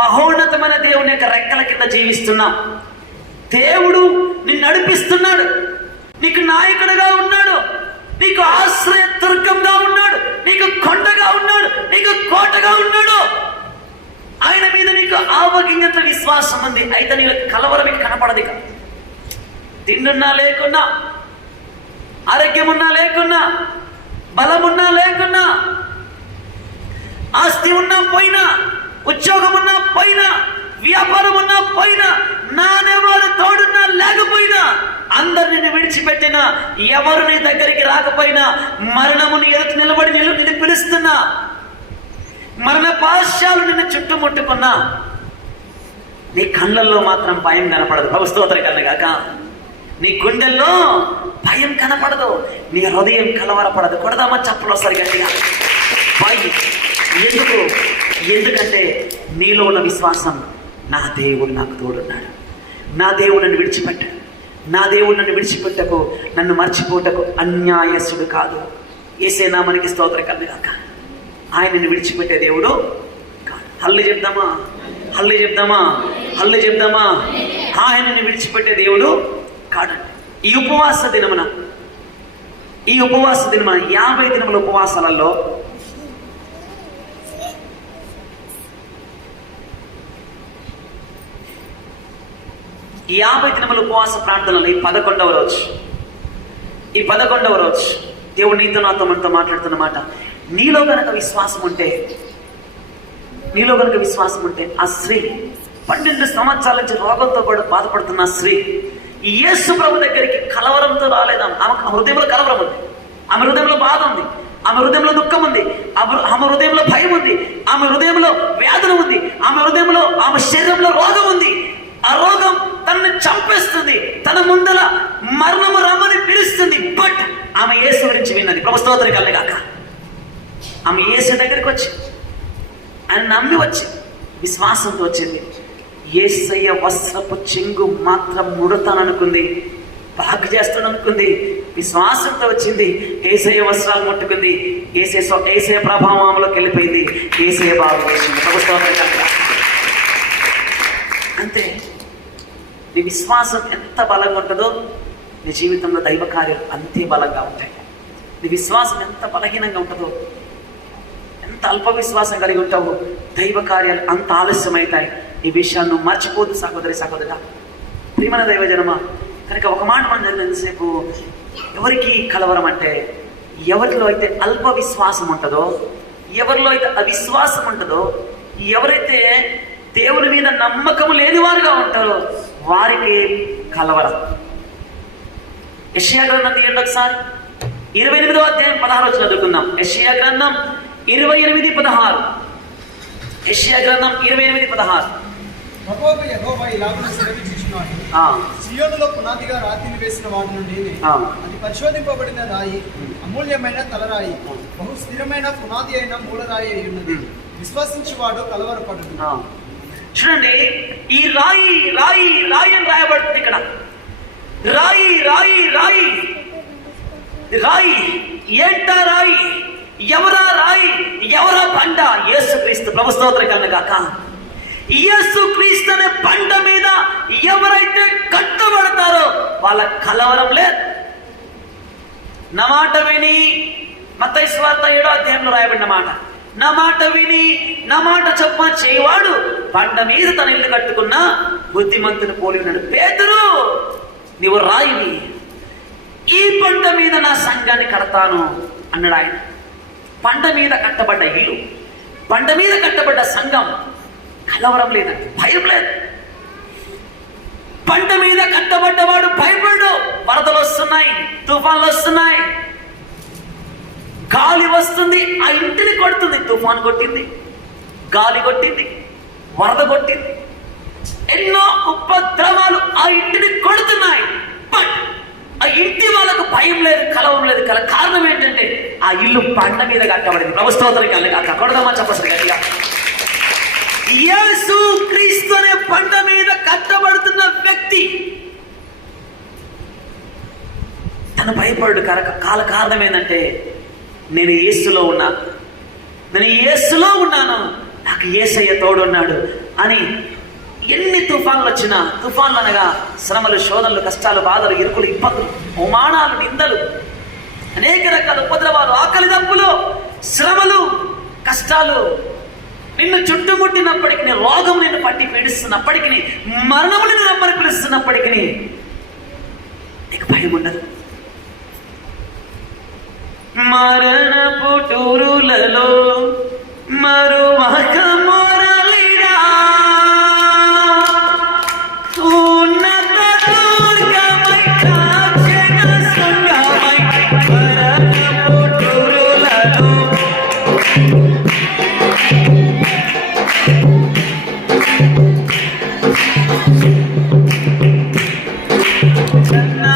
మహోన్నతమైన దేవుని యొక్క రెక్కల కింద జీవిస్తున్నాం. దేవుడు నిన్ను నడిపిస్తున్నాడు, నీకు నాయకుడుగా ఉన్నాడు, నీకు ఆశ్రయ దుర్గంగా ఉన్నాడు, నీకు కొండగా ఉన్నాడు, నీకు కోటగా ఉన్నాడు. ఆయన మీద నీకు ఆవగింజంత విశ్వాసం ఉంది. అయితే నీకు కలవరం మీకు కనపడదు. ఇక తిండున్నా లేకున్నా, ఆరోగ్యమున్నా లేకున్నా, బలమున్నా లేకున్నా, ఆస్తి ఉన్నా పోయినా, ఉద్యోగం ఉన్నా పోయినా, వ్యాపారం ఉన్నా పోయినా, నానేవారు తోడున్నా లేకపోయినా, అందరిని విడిచిపెట్టినా, ఎవరు నీ దగ్గరికి రాకపోయినా, మరణముని ఎదుటి నిలబడి నిన్ను పిలుస్తున్నా, మరణ పాశాలు నిన్ను చుట్టుముట్టుకున్నా, నీ కళ్ళల్లో మాత్రం భయం కనపడదు. ప్రభు స్తోత్రం కలుగుగాక. నీ గుండెల్లో భయం కనపడదు, నీ హృదయం కలవరపడదు. కొడదామా చప్పలు ఒకసారి గట్టిగా? ఎందుకంటే నీలో ఉన్న విశ్వాసం, నా దేవుడు నాకు తోడున్నాడు, నా దేవుడు నన్ను విడిచిపెట్టాడు, నా దేవుడు నన్ను విడిచిపెట్టకు, నన్ను మర్చిపోటకు అన్యాయస్తుడు కాదు. యేసే నామమునకి స్తోత్రం కలుగుగాక. ఆయనను విడిచిపెట్టే దేవుడు కాదు. హల్లు చెప్దామా? హల్లు చెప్దామా? హల్లు చెప్దామా? ఆయనను విడిచిపెట్టే దేవుడు కాడండి. ఈ ఉపవాస దినమున 50 దినముల ఉపవాసాలలో ఈ 50 దినముల ఉపవాస ప్రార్థనలు ఈ 11వ రోజు దేవుడు నీతో నాతో మనతో మాట్లాడుతున్నమాట. నీలో గనక విశ్వాసం ఉంటే ఆ స్త్రీ 12 సంవత్సరాల నుంచి రోగంతో బాధపడుతున్న స్త్రీ యేసు ప్రభు దగ్గరికి కలవరంతో రాలేదా? ఆమె హృదయంలో కలవరం ఉంది, ఆమె హృదయంలో బాధ ఉంది, ఆమె హృదయంలో దుఃఖం ఉంది, ఆమె హృదయంలో భయం ఉంది, ఆమె హృదయంలో వేదన ఉంది, ఆమె హృదయంలో, ఆమె శరీరంలో రోగం ఉంది. ఆ రోగం తనని చంపేస్తుంది. ఆమె యేసు దగ్గరికి వచ్చింది, ఆయన నమ్మి వచ్చింది, విశ్వాసంతో వచ్చింది. యేసయ్య వస్త్రపు చెంగు మాత్రం ముడతాననుకుంది, బాగు చేస్తాననుకుంది, విశ్వాసంతో వచ్చింది. యేసయ్య వస్త్రాలు ముట్టుకుంది, యేసయ్య ప్రభావంలోకి వెళ్ళిపోయింది, యేసయ్య బాగు చేసింది. అంతే. నీ విశ్వాసం ఎంత బలంగా ఉంటుందో నీ జీవితంలో దైవ కార్యాలు అంతే బలంగా ఉంటాయి. నీ విశ్వాసం ఎంత బలహీనంగా ఉంటుందో, ఎంత అల్ప విశ్వాసం కలిగి ఉంటావో దైవ కార్యాలు అంత ఆలస్యమవుతాయి. ఈ విషయాన్ని నువ్వు మర్చిపోదు సహోదరి సహోదరా, ప్రియమైన దైవ జనమా. కనుక ఒక మాట మనం ఎంతసేపు, ఎవరికి కలవరం అంటే ఎవరిలో అయితే అల్ప విశ్వాసం ఉంటుందో, ఎవరిలో అయితే అవిశ్వాసం ఉంటుందో, ఎవరైతే దేవుని మీద నమ్మకం లేని వారుగా ఉంటారో వారికి కలవరం. యెషయా గ్రంథం తీయండి ఒకసారి, 28వ అధ్యాయం 16 చదువుకుందాం. యెషయా గ్రంథం 28:16. యెషయా గ్రంథం 28:16. ప్రభువు యెహోవా ఇలాగున సెలవిచ్చుచున్నాడు, సియోనులో పునాదిగా రాతిని వేసిన వాడును నేనే. అది పరిశోధింపబడిన రాయి, అమూల్యమైన తలరాయి, బహు స్థిరమైన పునాది అయిన మూలరాయి అయి ఉన్నది. విశ్వసించువాడు కలవరపడును. చూడండి, ఈ రాయి రాయి రాయి అని రాయబడుతుంది ఇక్కడ. రాయి రాయి రాయి రాయి. ఏంటా రాయి? ఎవరా రాయి? ఎవరా బండ? యేసుక్రీస్తు. ప్రభు స్తోత్రం కలుగుగాక. యేసుక్రీస్తు అనే బండ మీద ఎవరైతే కట్టబడతారో వాళ్ళ కలవరం లేదు. నా మాట విని, మత్తయి సువార్త 7వ అధ్యాయంలో రాయబడిన మాట, నా మాట విని నా మాట చొప్పున చేయవాడు బండ మీద తన ఇల్లు కట్టుకున్న బుద్ధిమంతుని పోలి ఉన్నాడు. పేతురు, నీవు రాయివి, ఈ బండ మీద నా సంఘాన్ని కడతాను అన్నాడు ఆయన. బండ మీద కట్టబడ్డ ఇల్లు, బండ మీద కట్టబడ్డ సంఘం, కలవరం లేదండి, భయం లేదు. బండ మీద కట్టబడ్డవాడు భయపడు. వరదలు వస్తున్నాయి, తుఫాన్లు వస్తున్నాయి, గాలి వస్తుంది, ఆ ఇంటిని కొడుతుంది. తుఫాన్ కొట్టింది, గాలి కొట్టింది, వరద కొట్టింది, ఎన్నో ఉపద్రవాలు ఆ ఇంటిని కొడుతున్నాయి. బట్ ఆ ఇంటి వాళ్ళకు భయం లేదు, కలవరం లేదు. కారణం ఏంటంటే ఆ ఇల్లు బండ మీద కట్టబడింది. ప్రభు స్తోత్రం కలుగుగాక. కొడదామా చెప్పండి గట్టిగా. యేసు క్రీస్తు అనే బండ మీద కట్టబడుతున్న వ్యక్తి తను భయపడు. కారణం ఏంటంటే నేను యేసులో ఉన్నాను, నేను యేసులో ఉన్నాను, నాకు యేసయ్య తోడున్నాడు అని. ఎన్ని తుఫాన్లు వచ్చినా, తుఫాన్లు అనగా శ్రమలు, శోధనలు, కష్టాలు, బాధలు, ఇరుకులు, ఇబ్బందులు, అవమానాలు, నిందలు, అనేక రకాల ఉపద్రవాలు, ఆకలి దప్పులు, శ్రమలు, కష్టాలు నిన్ను చుట్టుముట్టినప్పటికీ, రోగం నిన్ను పట్టి పీడిస్తున్నప్పటికీ, మరణము నిన్ను రమ్మని పిలుస్తున్నప్పటికీ నీకు భయం ఉండదు. మరణపు టూరులలో మరువక మొరలిరా, ఉన్నత దుర్గమై కాచిన సంగమై, మరణపు టూరులలో నా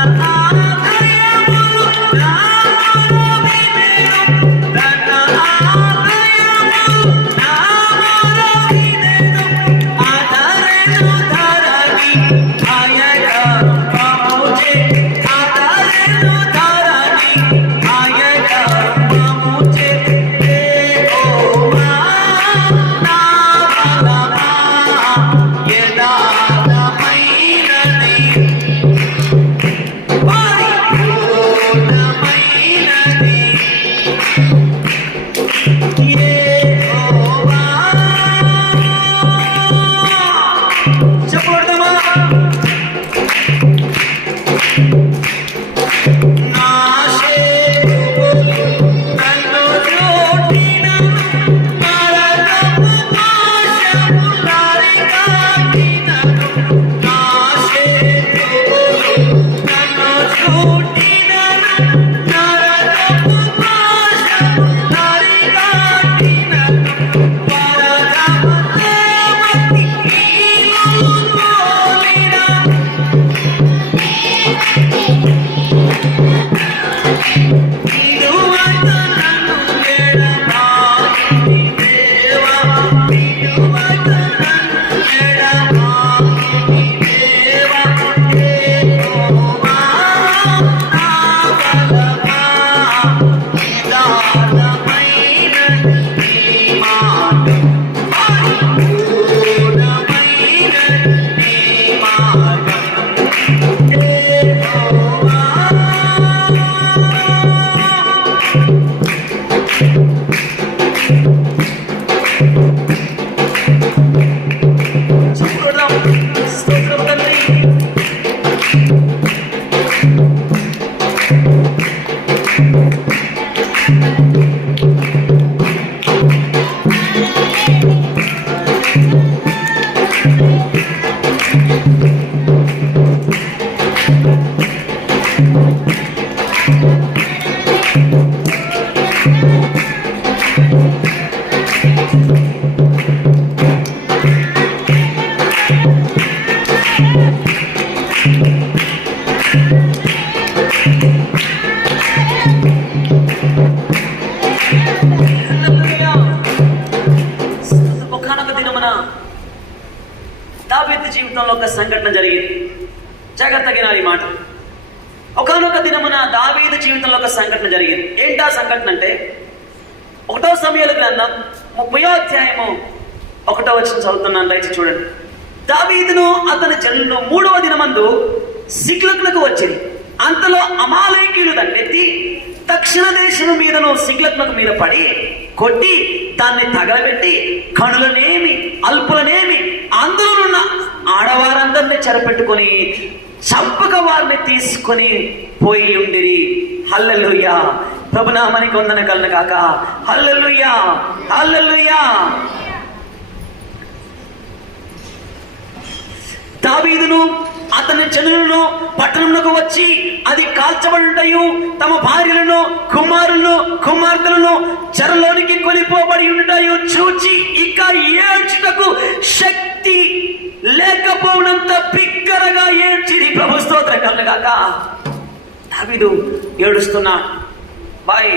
సంఘటన జరిగింది. జాగ్రత్తగా ఈ మాట. ఒకానొక దినమున దావీదు జీవితంలో ఒక సంఘటన జరిగింది. ఏంటా సంఘటన అంటే 1వ సమూయేలు గ్రంథం 30వ అధ్యాయము 1వ వచనం చదువుతున్నాను, దయచేసి చూడండి. దావీదును అతని జనులను 3వ దినమందు సిక్లగునకు వచ్చింది. అంతలో అమాలేకీయులు దండెత్తి దక్షిణ దేశం మీదను సిక్లగునకు మీద పడి కొట్టి దాన్ని తగలబెట్టి కనులనేమి అల్పులనేమి అందులోనున్న ఆడవారందరినీ చెరపెట్టుకొని చంపక వారిని తీసుకొని పోయి ఉండిరి. హల్లెలూయా, ప్రభునామానికి వందన కలుగును గాక. హల్లెలూయా, హల్లెలూయా. దావీదును అతని జనులను పట్టణమునకు వచ్చి అది కాల్చబడుటయు తమ భార్యలను కుమారులను కుమార్తెలను చెరలోనికి కొనిపోబడి ఉండటయు చూచి ఇక ఏడ్చుటకు శక్తి లేకపోనంత బిగ్గరగా ఏడ్చిరి. ప్రభు స్తోత్రం కలుగుగాక. దావీదు ఏడుస్తున్నాడు. Boy,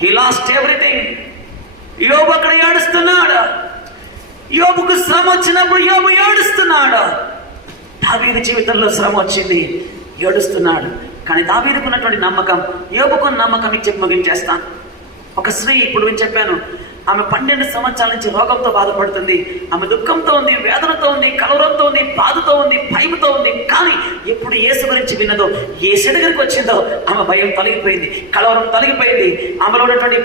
he lost everything. యోబు అక్కడ ఏడుస్తున్నాడు. యోబుకు శ్రమ వచ్చినప్పుడు యోబు ఏడుస్తున్నాడు. దావీదు జీవితంలో శ్రమ వచ్చింది, ఏడుస్తున్నాడు. కానీ దావీదుకున్నటువంటి నమ్మకం, యోబుకున్న నమ్మకం మీకు చెప్పి ముగించేస్తాను. ఒక స్త్రీ, ఇప్పుడు నేను చెప్పాను, ఆమె 12 సంవత్సరాల నుంచి రోగంతో బాధపడుతుంది. ఆమె దుఃఖంతో ఉంది, వేదనతో ఉంది, కలవరంతో ఉంది, బాధతో ఉంది, భయంతో ఉంది. కానీ ఎప్పుడు యేసు గురించి విన్నదో, యేసు దగ్గరికి వచ్చిందో ఆమె భయం తొలగిపోయింది, కలవరం తొలగిపోయింది, ఆమెలో ఉన్నటువంటి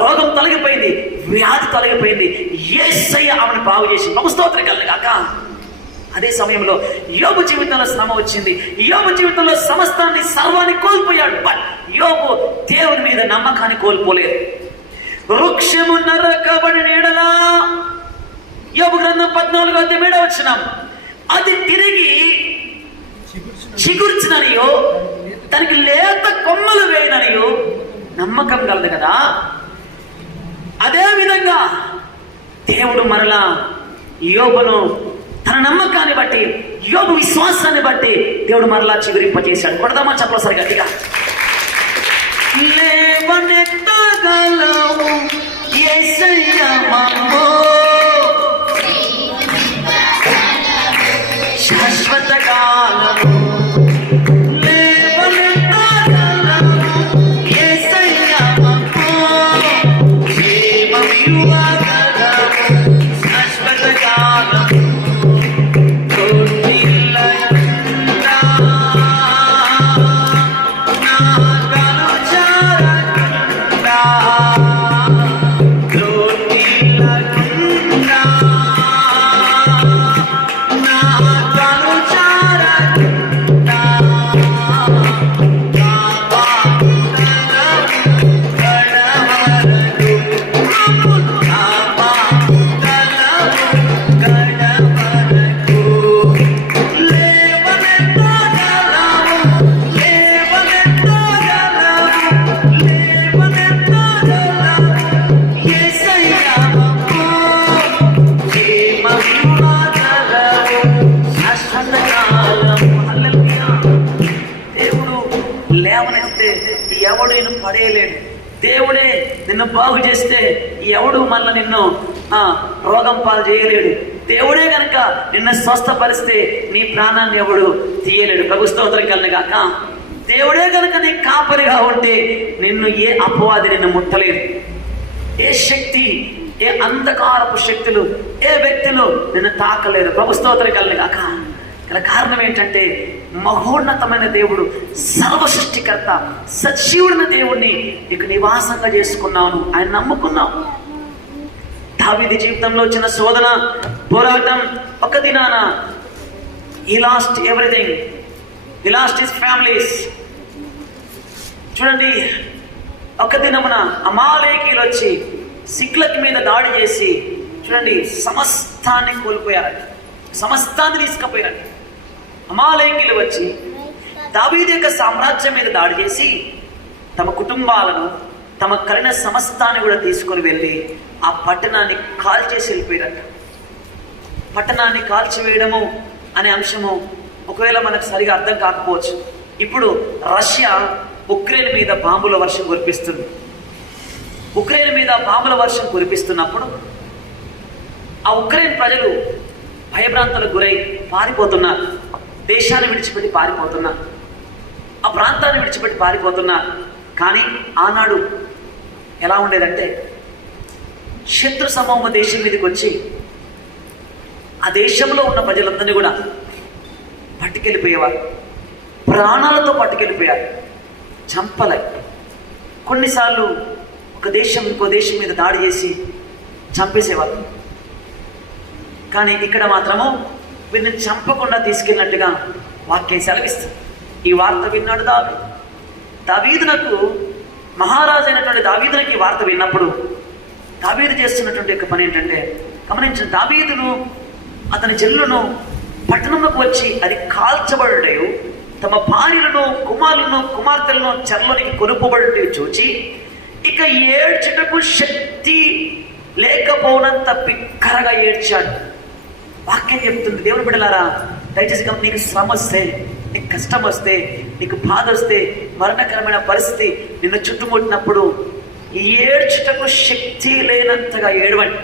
రోగం తొలగిపోయింది, వ్యాధి తొలగిపోయింది. యేసయ్య ఆమెను బాగు చేసి స్తోత్రం కలుగుగాక. అదే సమయంలో యోబు జీవితంలో శ్రమ వచ్చింది. యోబు జీవితంలో సమస్తాన్ని సర్వాన్ని కోల్పోయాడు. బట్ యోబు దేవుని మీద నమ్మకాన్ని కోల్పోలేదు. వృక్షము నరకబడిన ఎడల, యోబు గ్రంథం 14వ అధ్యాయం 7వ వచనం, అది తిరిగి చిగుర్చిననియో దానికి లేత కొమ్మలు వేయననియో నమ్మకం కలదు కదా. అదే విధంగా దేవుడు మరలా యోబును తన నమ్మకాన్ని బట్టి, యోబు విశ్వాసాన్ని బట్టి దేవుడు మరలా చిగురింపజేశాడు. కొడదామా చెప్పసారి గట్టిగా. లేవనెత్తగలవు యేసయ్య మమ్మో, శాశ్వత కాలము. లేవనెత్తగలవు యేసయ్య మమ్మో, జీవమివ్వగలవు శాశ్వత కాలము. ఎవడు నిన్ను పడేయలేడు. దేవుడే నిన్ను బాగు చేస్తే ఎవడు మళ్ళీ నిన్ను రోగం పాలు చేయలేడు. దేవుడే కనుక నిన్ను స్వస్థపరిస్తే నీ ప్రాణాన్ని ఎవడు తీయలేడు. ప్రభు స్తోత్రం కలుగుగాక. దేవుడే కనుక నీ కాపరిగా ఉంటే నిన్ను ఏ అపవాది నిన్ను ముట్టలేదు. ఏ శక్తి, ఏ అంధకారపు శక్తులు, ఏ వ్యక్తులు నిన్ను తాకలేరు. ప్రభు స్తోత్రం కలుగుగాక. గల కారణం ఏంటంటే మహోన్నతమైన దేవుడు, సర్వసృష్టికర్త, సజీవుడైన దేవుణ్ణి ఇక నివాసంగా చేసుకున్నాను, ఆయన నమ్ముకున్నావు. దావీదు జీవితంలో వచ్చిన శోధన, పోరాటం, ఒక దినాన he lost everything. He lost his families. చూడండి, ఒక దినమున అమాలేకీయులు వచ్చి సిక్లగ్ మీద దాడి చేసి, చూడండి, సమస్తాన్ని కోల్పోయారు, సమస్తాన్ని తీసుకుపోయారు. అమాలేకీయులు వచ్చి దావీదు యొక్క సామ్రాజ్యం మీద దాడి చేసి తమ కుటుంబాలను, తమ కలిగిన సమస్తాన్ని కూడా తీసుకొని వెళ్ళి ఆ పట్టణాన్ని కాల్చేసి వెళ్ళిపోయారట. పట్టణాన్ని కాల్చివేయడము అనే అంశము ఒకవేళ మనకు సరిగా అర్థం కాకపోవచ్చు. ఇప్పుడు రష్యా ఉక్రెయిన్ మీద బాంబుల వర్షం కురిపిస్తుంది. ఉక్రెయిన్ మీద బాంబుల వర్షం కురిపిస్తున్నప్పుడు ఆ ఉక్రెయిన్ ప్రజలు భయభ్రాంతులకు గురై పారిపోతున్నారు. దేశాన్ని విడిచిపెట్టి పారిపోతున్నారు, ఆ ప్రాంతాన్ని విడిచిపెట్టి పారిపోతున్నారు. కానీ ఆనాడు ఎలా ఉండేదంటే, శత్రు సమూహ దేశం మీదకి వచ్చి ఆ దేశంలో ఉన్న ప్రజలందరినీ కూడా పట్టుకెళ్ళిపోయేవారు, ప్రాణాలతో పట్టుకెళ్ళిపోయారు, చంపలే. కొన్నిసార్లు ఒక దేశం ఇంకో దేశం మీద దాడి చేసి చంపేసేవారు. కానీ ఇక్కడ మాత్రము వీరిని చంపకుండా తీసుకెళ్ళినట్టుగా వాక్యం సెలవిస్తుంది. ఈ వార్త విన్నాడు దావీదునకు, మహారాజు అయినటువంటి దావీదునకు ఈ వార్త విన్నప్పుడు దావీదు చేస్తున్నటువంటి యొక్క పని ఏంటంటే, గమనించిన దావీదును అతని జల్లును పట్టణంలోకి వచ్చి అది కాల్చబడుటయు, తమ భార్యలను కుమారులను కుమార్తెలను చెరలోనికి కొనుపబడుటయు చూచి ఇక ఏడ్చుటకు శక్తి లేకపోనంత బిక్కరగా ఏడ్చాడు. వాక్యం చెప్తుంది, దేవుని బిడ్డలారా దయచేసి నీకు శ్రమ వస్తే, నీకు కష్టం వస్తే, నీకు బాధ వస్తే, మరణకరమైన పరిస్థితి నిన్ను చుట్టుముట్టినప్పుడు ఏడ్చుటకు శక్తి లేనంతగా ఏడవండి.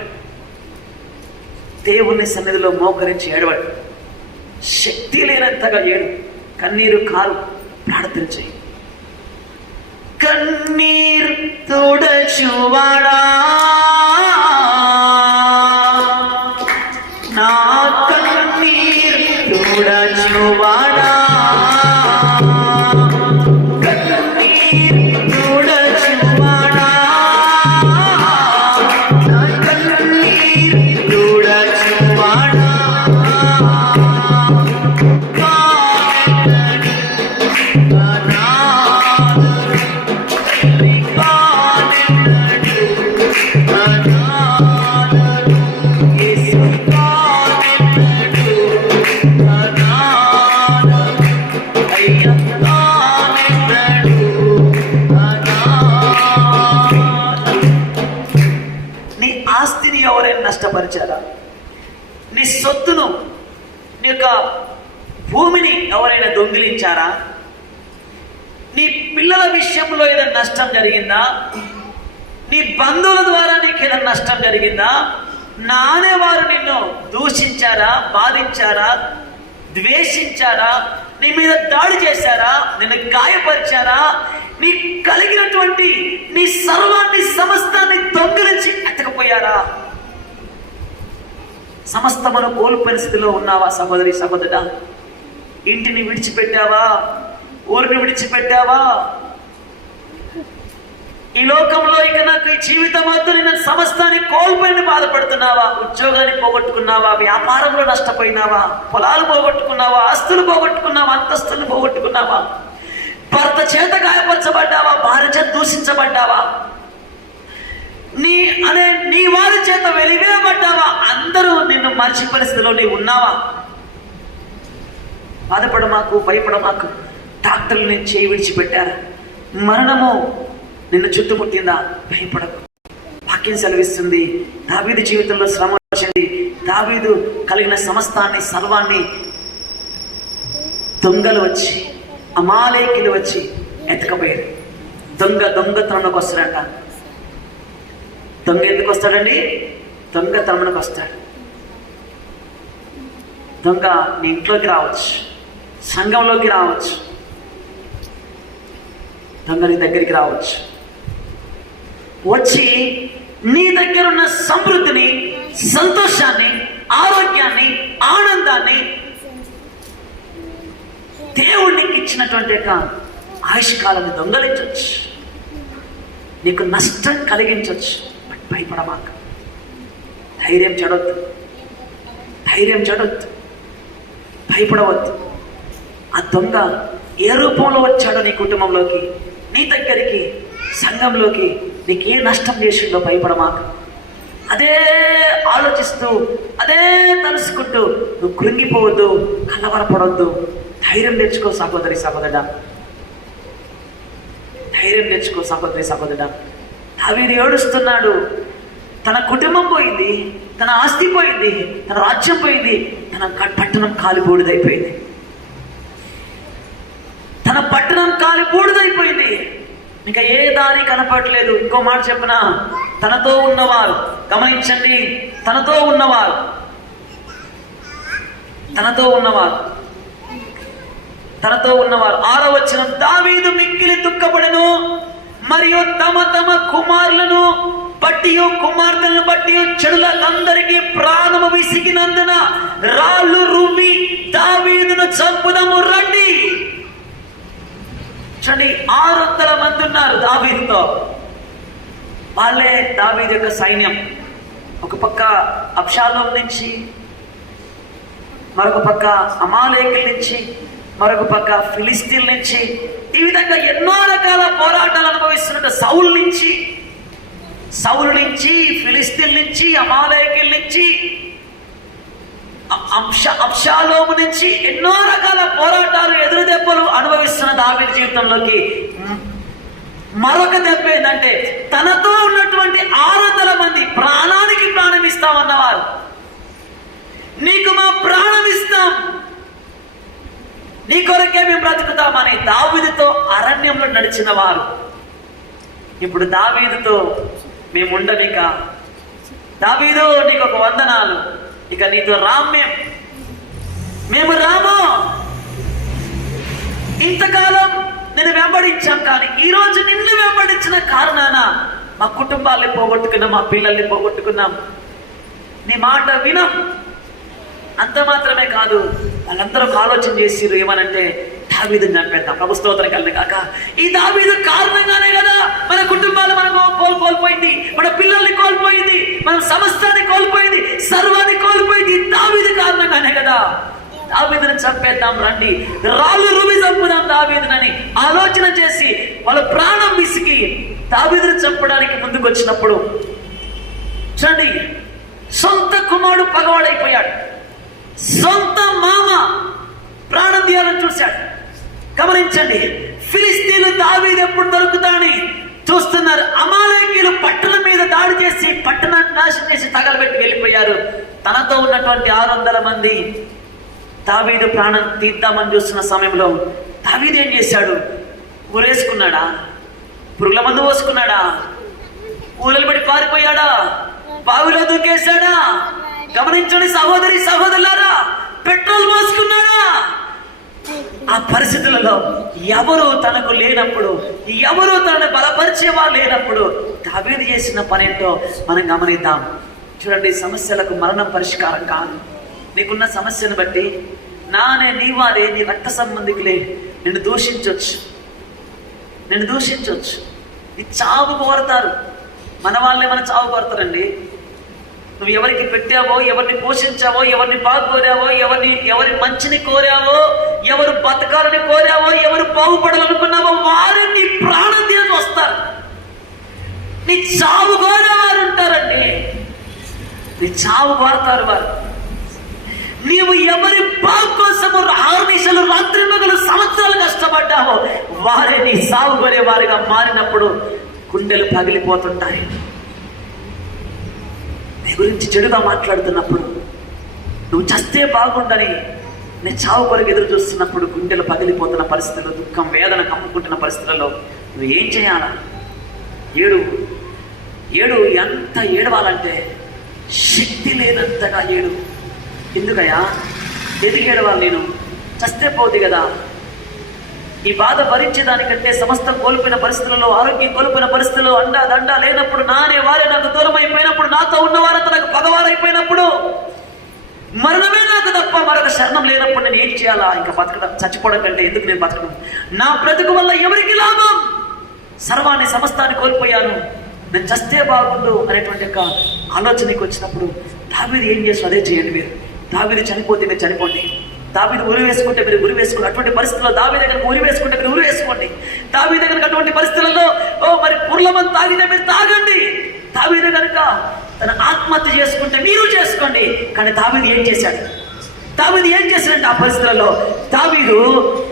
దేవుని సన్నిధిలో మోకరించి ఏడవండి. శక్తి లేనంతగా ఏడు, కన్నీరు కారు, ప్రార్థన చేయి. కన్నీరు తుడచువాడా నా కన్నీరు తుడచువాడా, కన్నీరు తుడచువాడా, నా కన్నీరు తుడచువాడా, నీ ఆస్తిని ఎవరైనా నష్టపరిచారా? నీ సొత్తును, నీ యొక్క భూమిని ఎవరైనా దొంగిలించారా? నీ పిల్లల విషయంలో ఏదైనా నష్టం జరిగిందా? నీ బంధువుల ద్వారా నీకు ఏదైనా నష్టం జరిగిందా? నానేవారు నిన్ను దూషించారా, బాధించారా, ద్వేషించారా, నీ మీద దాడి చేశారా, నిన్ను గాయపరిచారా? నీ కలిగినటువంటి నీ సర్వాన్ని సమస్తాన్ని దొంగిలించి ఎత్తకపోయారా? సమస్తమును కోల్పోయిన స్థితిలో ఉన్నావా సహోదరి సహోదరుడా? ఇంటిని విడిచిపెట్టావా? ఊరిని విడిచిపెట్టావా? ఈ లోకంలో ఇక నాకు ఈ జీవితం వద్దు, నేను సమస్తాన్ని కోల్పోయిన బాధపడుతున్నావా? ఉద్యోగాన్ని పోగొట్టుకున్నావా? వ్యాపారంలో నష్టపోయినావా? పొలాలు పోగొట్టుకున్నావా? ఆస్తులు పోగొట్టుకున్నావా? అంతస్తులు పోగొట్టుకున్నావా? భర్త చేత గాయపరచబడ్డావా? భార్య చేత దూషించబడ్డావా? నీ వారి చేత వెలివేయబడ్డావా? అందరూ నిన్ను మర్చి పరిస్థితిలో నీవు ఉన్నావా? బాధపడమాకు, భయపడమాకు. డాక్టర్లు నేను చేయి విడిచిపెట్టారా? మరణము నిన్ను చుట్టుముట్టిందా? భయపడకు. వాక్యం సెలవిస్తుంది, దావీదు జీవితంలో శ్రమ వచ్చింది. దావీదు కలిగిన సమస్తాన్ని, సర్వాన్ని దొంగలు వచ్చి, అమాలేకులు వచ్చి ఎత్తకపోయారు. దొంగతనంలోకి వస్తాడంట. దొంగ ఎందుకు వస్తాడండి? దొంగతనంలోకి వస్తాడు. దొంగ నీ ఇంట్లోకి రావచ్చు, సంఘంలోకి రావచ్చు, దొంగ నీ దగ్గరికి రావచ్చు. వచ్చి నీ దగ్గర ఉన్న సమృద్ధిని, సంతోషాన్ని, ఆరోగ్యాన్ని, ఆనందాన్ని, దేవుడికి ఇచ్చినటువంటి యొక్క ఆయుష్కాలాన్ని దొంగలించవచ్చు, నీకు నష్టం కలిగించవచ్చు. బట్ భయపడమాక, ధైర్యం చెడొద్దు, భయపడవద్దు. ఆ దొంగ ఏ రూపంలో వచ్చాడో నీ కుటుంబంలోకి, నీ దగ్గరికి, సంఘంలోకి, నీకు ఏ నష్టం చేసిండో భయపడమాక. అదే ఆలోచిస్తూ, అదే తలుసుకుంటూ నువ్వు కృంగిపోవద్దు, కలవరపడవద్దు. ధైర్యం తెచ్చుకో సహోదరి సహోదరుడా, ధైర్యం తెచ్చుకో సహోదరి సహోదరుడా. దావీదు ఏడుస్తున్నాడు. తన కుటుంబం పోయింది, తన ఆస్తి పోయింది, తన రాజ్యం పోయింది, తన పట్టణం కాలిబూడిదైపోయింది, తన పట్టణం కాలిబూడిదైపోయింది. ఇంకా ఏ దారి కనపడలేదు. ఇంకో మాట చెప్పనా, తనతో ఉన్నవారు, గమనించండి, తనతో ఉన్నవారు తనతో ఉన్నవారు 6వ వచనం, దావీదు మిక్కిలి దుఃఖపడెను మరియు తమ తమ కుమారులను బట్టి కుమార్తెలను బట్టి చెడులందరికీ ప్రాణము విసిగినందున రాళ్ళు రువ్వి దావీదును చంపుదము రండి. చూడండి, 600 మంది ఉన్నారు దావీదుతో. వాళ్ళే దావీదు యొక్క సైన్యం. ఒక పక్క అబ్షాలోం నుంచి, మరొక పక్క అమాలేకుల నుంచి, మరొక పక్క ఫిలిస్తీన్ల నుంచి, ఈ విధంగా ఎన్నో రకాల పోరాటాలు అనుభవిస్తున్న సౌలు నుంచి, ఫిలిస్తీన్ల నుంచి, అమాలేకుల నుంచి, అబ్షాలోము నుంచి ఎన్నో రకాల పోరాటాలు, ఎదురు దెబ్బలు అనుభవిస్తున్న దావీదు జీవితంలోకి మరొక దెబ్బ ఏంటంటే, తనతో ఉన్నటువంటి 600 మంది ప్రాణానికి ప్రాణం ఇస్తామన్నవారు, నీకు మా ప్రాణం ఇస్తాం, నీ కొరకే మేము బ్రతుకుతామని దావీదుతో అరణ్యంలో నడిచిన వారు ఇప్పుడు దావీదుతో మేము ఉండమిక, దావీదు నీకు ఒక వందనాలు, ఇక నీతో మేము రాము. ఇంతకాలం నేను వెంబడించాం, కానీ ఈరోజు నిన్ను వెంబడించిన కారణాన మా కుటుంబాల్ని పోగొట్టుకున్నాం, మా పిల్లల్ని పోగొట్టుకున్నాం, నీ మాట వినం. అంత మాత్రమే కాదు, వాళ్ళందరూ ఆలోచన చేసిరు ఏమనంటే, దావీదుని చంపేద్దాం. ప్రభు స్తోత్రం కలుగును గాక. ఈ దావీదు కారణంగానే కదా మన కుటుంబాలు మనకు కోల్పోయింది, మన పిల్లల్ని కోల్పోయింది, మనం సమస్తాన్ని కోల్పోయింది, సర్వాన్ని కోల్పోయింది. దావీదు కారణంగానే కదా. దావీదుని చంపేద్దాం రండి, రాళ్ళు రువి చంపుదాం దావీదునని ఆలోచన చేసి వాళ్ళ ప్రాణం విసిగి దావీదుని చంపడానికి ముందుకు వచ్చినప్పుడు చూడండి, సొంత కుమారుడు పగవాడైపోయాడు, సొంత మామ ప్రాణం తీయాలని చూశాడు. గమనించండి, ఫిలిస్తీన్లు దావీదు ఎప్పుడు దొరుకుతాడని చూస్తున్నారు. అమాలేకీయులు పట్టణం మీద దాడి చేసి పట్టణాన్ని నాశనం చేసి తగలబెట్టి వెళ్ళిపోయారు. తనతో ఉన్నటువంటి 600 మంది దావీదు ప్రాణం తీద్దామని చూస్తున్న సమయంలో దావీదు ఏం చేశాడు? ఊరేసుకున్నాడా? పురుగుల మందు పోసుకున్నాడా? ఊళ్ళలు పడి పారిపోయాడా? బావిలో దూకేశాడా? గమనించండి సహోదరులారా, పెట్రోల్ పోసుకున్నాడా? ఆ పరిస్థితులలో ఎవరు తనకు లేనప్పుడు, ఎవరు తనను బలపరిచేవారు లేనప్పుడు దావీదు చేసిన పనేంటో మనం గమనిద్దాం. చూడండి, సమస్యలకు మరణం పరిష్కారం కాదు. నీకున్న సమస్యను బట్టి నీ వారే, నీ రక్త సంబంధికులే నిన్ను దూషించవచ్చు, నీ చావు కోరతారు. మన వాళ్ళే మన చావు కోరతారండి. నువ్వు ఎవరికి పెట్టావో, ఎవరిని పోషించావో, ఎవరిని బాగుకోరావో, ఎవరి మంచిని కోరావో, ఎవరు బతకాలని కోరావో, ఎవరు బాగుపడాలనుకున్నావో వారే నీ ప్రాణం తీసి వస్తారు. నీ చావు కోరేవారు ఉంటారండి, నీ చావు కోరతారు వారు. నీవు ఎవరి బాగు కోసము ఆర్నిశలు రాత్రి మగలు సంవత్సరాలు కష్టపడ్డావో వారే నీ సాగు కోరే వారిగా మారినప్పుడు గుండెలు పగిలిపోతుంటాయి. నీ గురించి చెడుగా మాట్లాడుతున్నప్పుడు, నువ్వు చస్తే బాగుండని నీ చావు కొరకు ఎదురు చూస్తున్నప్పుడు, గుండెలు పగిలిపోతున్న పరిస్థితుల్లో, దుఃఖం వేదన కమ్ముకుంటున్న పరిస్థితులలో నువ్వు ఏం చేయాలా? ఏడు ఎంత ఏడవాలంటే శక్తి లేనంతగా ఏడు. ఎందుకయ్యా? ఎందుకు ఏడవాలి? నేను చస్తే పోతుంది కదా. ఈ బాధ భరించేదానికంటే సమస్తం కోల్పోయిన పరిస్థితులలో, ఆరోగ్యం కోల్పోయిన పరిస్థితుల్లో, దండ లేనప్పుడు, నానే వారే నాకు దూరం అయిపోయినప్పుడు, నాతో ఉన్నవారంతా నాకు పగవారైపోయినప్పుడు, మరణమే నాకు తప్ప మరొక శరణం లేనప్పుడు నేను ఏం చేయాలా? ఇంకా బతకడం, చచ్చిపోవడం కంటే ఎందుకు నేను బతకడం? నా బ్రతుకు వల్ల ఎవరికి లాభం? సర్వాన్ని సమస్తాన్ని కోల్పోయాను, నేను చస్తే బాగుండు అనేటువంటి యొక్క ఆలోచనకి వచ్చినప్పుడు దావీదు ఏం చేస్తాడు? అదే చేయండి మీరు. దావీదు చనిపోతే మీరు చనిపోండి, దావీదు ఉరి వేసుకుంటే మీరు ఉరి వేసుకోండి. అటువంటి పరిస్థితుల్లో దావీదు దగ్గర ఉరి వేసుకుంటే మీరు ఉరి వేసుకోండి. దావీదు దగ్గర అటువంటి పరిస్థితులలో మరి పుర్లమని తాగితే మీరు తాగండి. దావీదు కనుక తన ఆత్మహత్య చేసుకుంటే మీరు చేసుకోండి. కానీ దావీదు ఏం చేశాడంటే ఆ పరిస్థితులలో దావీదు,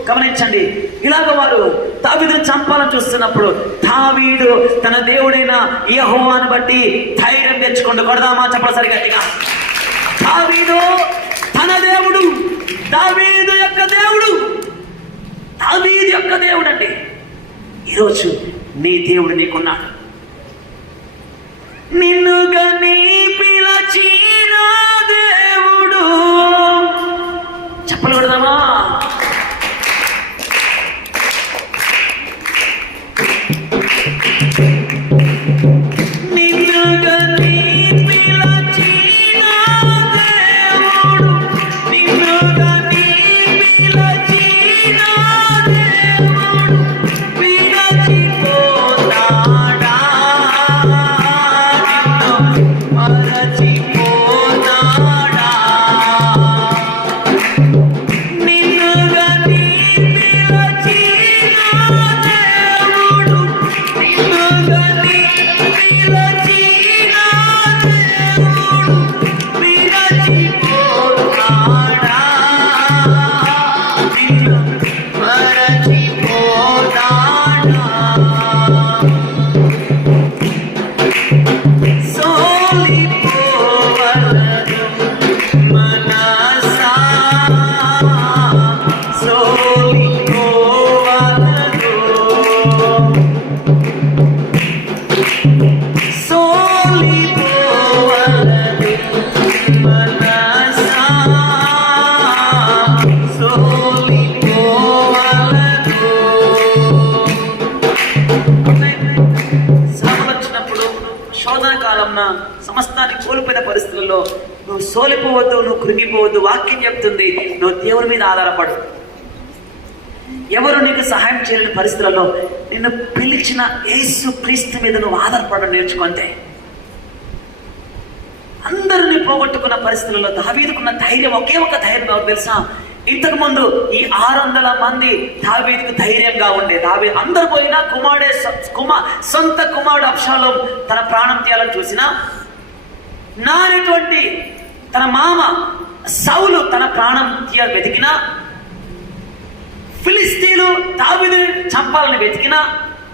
గమనించండి, ఇలాగ వారు దావీదును చంపాలని చూస్తున్నప్పుడు దావీదు తన దేవుడైన యెహోవాను బట్టి ధైర్యం తెచ్చుకోండి. కొడదామా చెప్పండి సరి గట్టిగా. దావీదు తన దేవుడు, దావీదు యొక్క దేవుడు అండి. ఈరోజు నీ దేవుడు నీకున్నాడు. నిన్నుగా నీ పిలచిన దేవుడు, సమస్తాన్ని కోల్పోయిన పరిస్థితుల్లో నువ్వు సోలిపోవద్దు, నువ్వు కృంగిపోవద్దు. వాక్యం చెప్తుంది, నువ్వు దేవుని మీద ఆధారపడు. ఎవరు నీకు సహాయం చేయలేని పరిస్థితులలో నిన్ను పిలిచిన యేసు క్రీస్తు మీద నువ్వు ఆధారపడడం నేర్చుకుంటే, అందరిని పోగొట్టుకున్న పరిస్థితులలో దావీదుకున్న ధైర్యం ఒకే ఒక ధైర్యం ఎవరు తెలుసా? ఇంతకు ముందు ఈ 600 మంది దావీదుకు ధైర్యంగా ఉండే. దావీదు అందరు పోయినా సొంత కుమారుడు అబ్షాలోం తన ప్రాణం తీయాలని చూసినా, నానేటువంటి తన మామ సౌలు తన ప్రాణం వెతికినా, ఫిలిస్తీన్లు దావీదుని చంపాలని వెతికినా,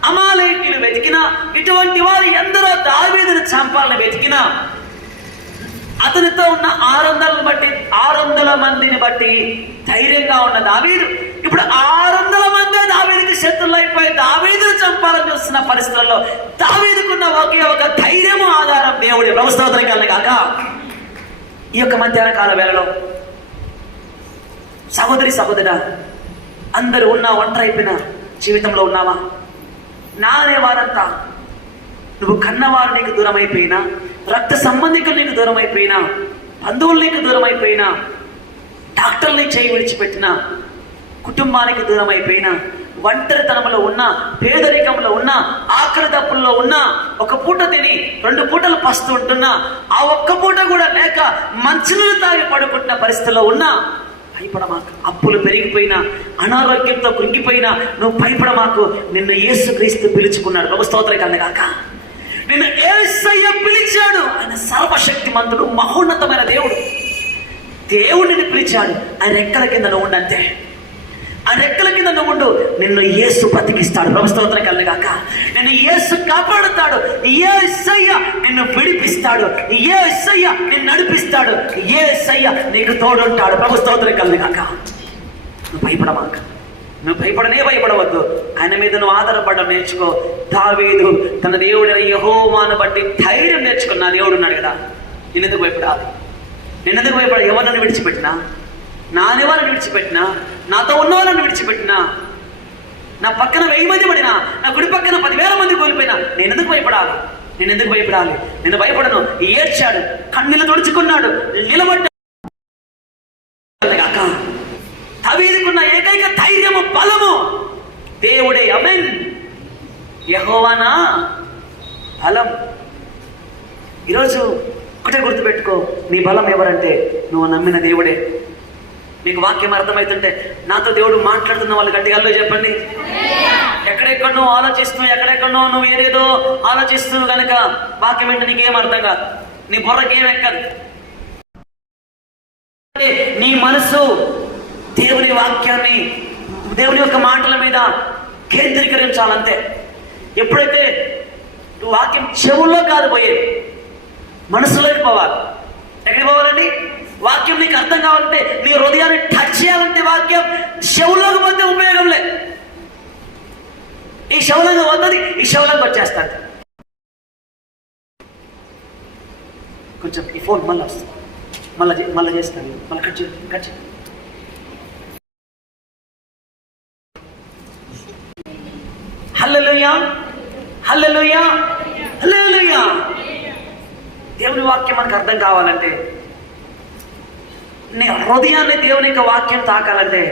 అమాలేకీయులు వెతికినా, ఇటువంటి వారు ఎందరో దావీదుని చంపాలని వెతికినా, అతనితో ఉన్న 600 మందిని బట్టి ధైర్యంగా ఉన్న దావీదు ఇప్పుడు 600 మంది దావీదుకి శత్రువులు అయిపోయి దావీదును చంపాలని చూస్తున్న పరిస్థితుల్లో దావీదుకున్న ఒకే ఒక ధైర్యము ఆధారం దేవుడి ప్రభుత్వం కాక. ఈ యొక్క మధ్యాహ్న కాల వేళలో సహోదరా, అందరూ ఉన్నా ఒంటరి అయిపోయిన జీవితంలో ఉన్నావా? నానే వారంతా నువ్వు కన్నవారు నీకు దూరం అయిపోయినా, రక్త సంబంధికులు నీకు దూరం అయిపోయినా, బంధువులు నీకు దూరం అయిపోయినా, డాక్టర్ని చేయి విడిచిపెట్టినా, కుటుంబానికి దూరం అయిపోయినా, ఒంటరితనంలో ఉన్నా, పేదరికంలో ఉన్నా, ఆకలి దప్పుల్లో ఉన్నా, ఒక పూట తిని 2 పూటలు పస్తు ఉంటున్నా, ఆ ఒక్క పూట కూడా లేక మంచులను తాగి పడుకుంటున్న పరిస్థితుల్లో ఉన్నా భయపడమాకు. అప్పులు పెరిగిపోయినా, అనారోగ్యంతో కృంగిపోయినా నువ్వు భయపడమాకు. నిన్ను యేసుక్రీస్తు పిలుచుకున్నాడు. ప్రభు స్తోత్రం కలగాక. నిన్ను యేసయ్య పిలిచాడు. ఆయన సర్వశక్తిమంతుడు, మహోన్నతమైన దేవుడు. దేవుడిని పిలిచాడు. ఆయన రెక్కల కింద నువ్వు ఉండంతే. ఆ రెక్కల కింద నువ్వు ఉండు. నిన్ను యేసు బ్రతికిస్తాడు. ప్రభు స్తోత్రం కలగాక. నిన్ను యేసు కాపాడుతాడు. యేసయ్య నిన్ను విడిపిస్తాడు. యేసయ్య నిన్ను నడిపిస్తాడు. యేసయ్య నీకు తోడుంటాడు. ప్రభు స్తోత్రం కలగాక. నువ్వు భయపడమాక. నువ్వు భయపడవద్దు. ఆయన మీద నువ్వు ఆధారపడడం నేర్చుకో. దావీదు తన దేవుడైన యెహోవాను బట్టి ధైర్యం నేర్చుకున్న దేవుడు ఉన్నాడు కదా. నేనెందుకు భయపడాలి? ఎవరిని విడిచిపెట్టినా, నానెవరిని విడిచిపెట్టినా, నాతో ఉన్నవారిని విడిచిపెట్టినా, నా పక్కన 1000 మంది పడినా, నా గుడి పక్కన 10,000 మంది కోల్పోయినా నేనెందుకు భయపడాలి? నేను భయపడను. ఏడ్చాడు, కన్నీళ్లు తుడుచుకున్నాడు, నిలబడ్డాడు. దావీదుకున్న ఏకైక ధైర్యము, బలము దేవుడే. ఆమేన్. యెహోవానా బలం. ఈరోజు ఒకటే గుర్తుపెట్టుకో, నీ బలం ఎవరంటే నువ్వు నమ్మిన దేవుడే. మీకు వాక్యం అర్థమవుతుంటే నాతో దేవుడు మాట్లాడుతున్న వాళ్ళు గట్టిగా చెప్పండి. ఎక్కడెక్కడో ఎక్కడెక్కడో నువ్వు ఏదేదో ఆలోచిస్తున్నావు కనుక వాక్యం ఏంటో నీకేం అర్థం కాదు, నీ బుర్రకేం ఎక్కదు. నీ మనసు దేవుని వాక్యాన్ని, దేవుని యొక్క మాటల మీద కేంద్రీకరించాలంతే. ఎప్పుడైతే వాక్యం చెవుల్లో కాదు పోయేది, మనసులోకి పోవాలి. ఎక్కడికి పోవాలండి? వాక్యం నీకు అర్థం కావాలంటే, నీ హృదయాన్ని టచ్ చేయాలంటే వాక్యం చెవులోకి పోతే ఉపయోగం లేదు. ఈ శవలంగా వద్దది, ఈ శవలంగా వచ్చేస్తాడు. కొంచెం ఈ ఫోన్ మళ్ళీ వస్తుంది, మళ్ళీ చేస్తాను, మళ్ళీ కట్ చేయి. హల్లెలూయా, హల్లెలూయా, హల్లెలూయా. దేవుని వాక్యం మనకు అర్థం కావాలంటే, నీ హృదయాన్ని దేవుని యొక్క వాక్యం తాకాలంటే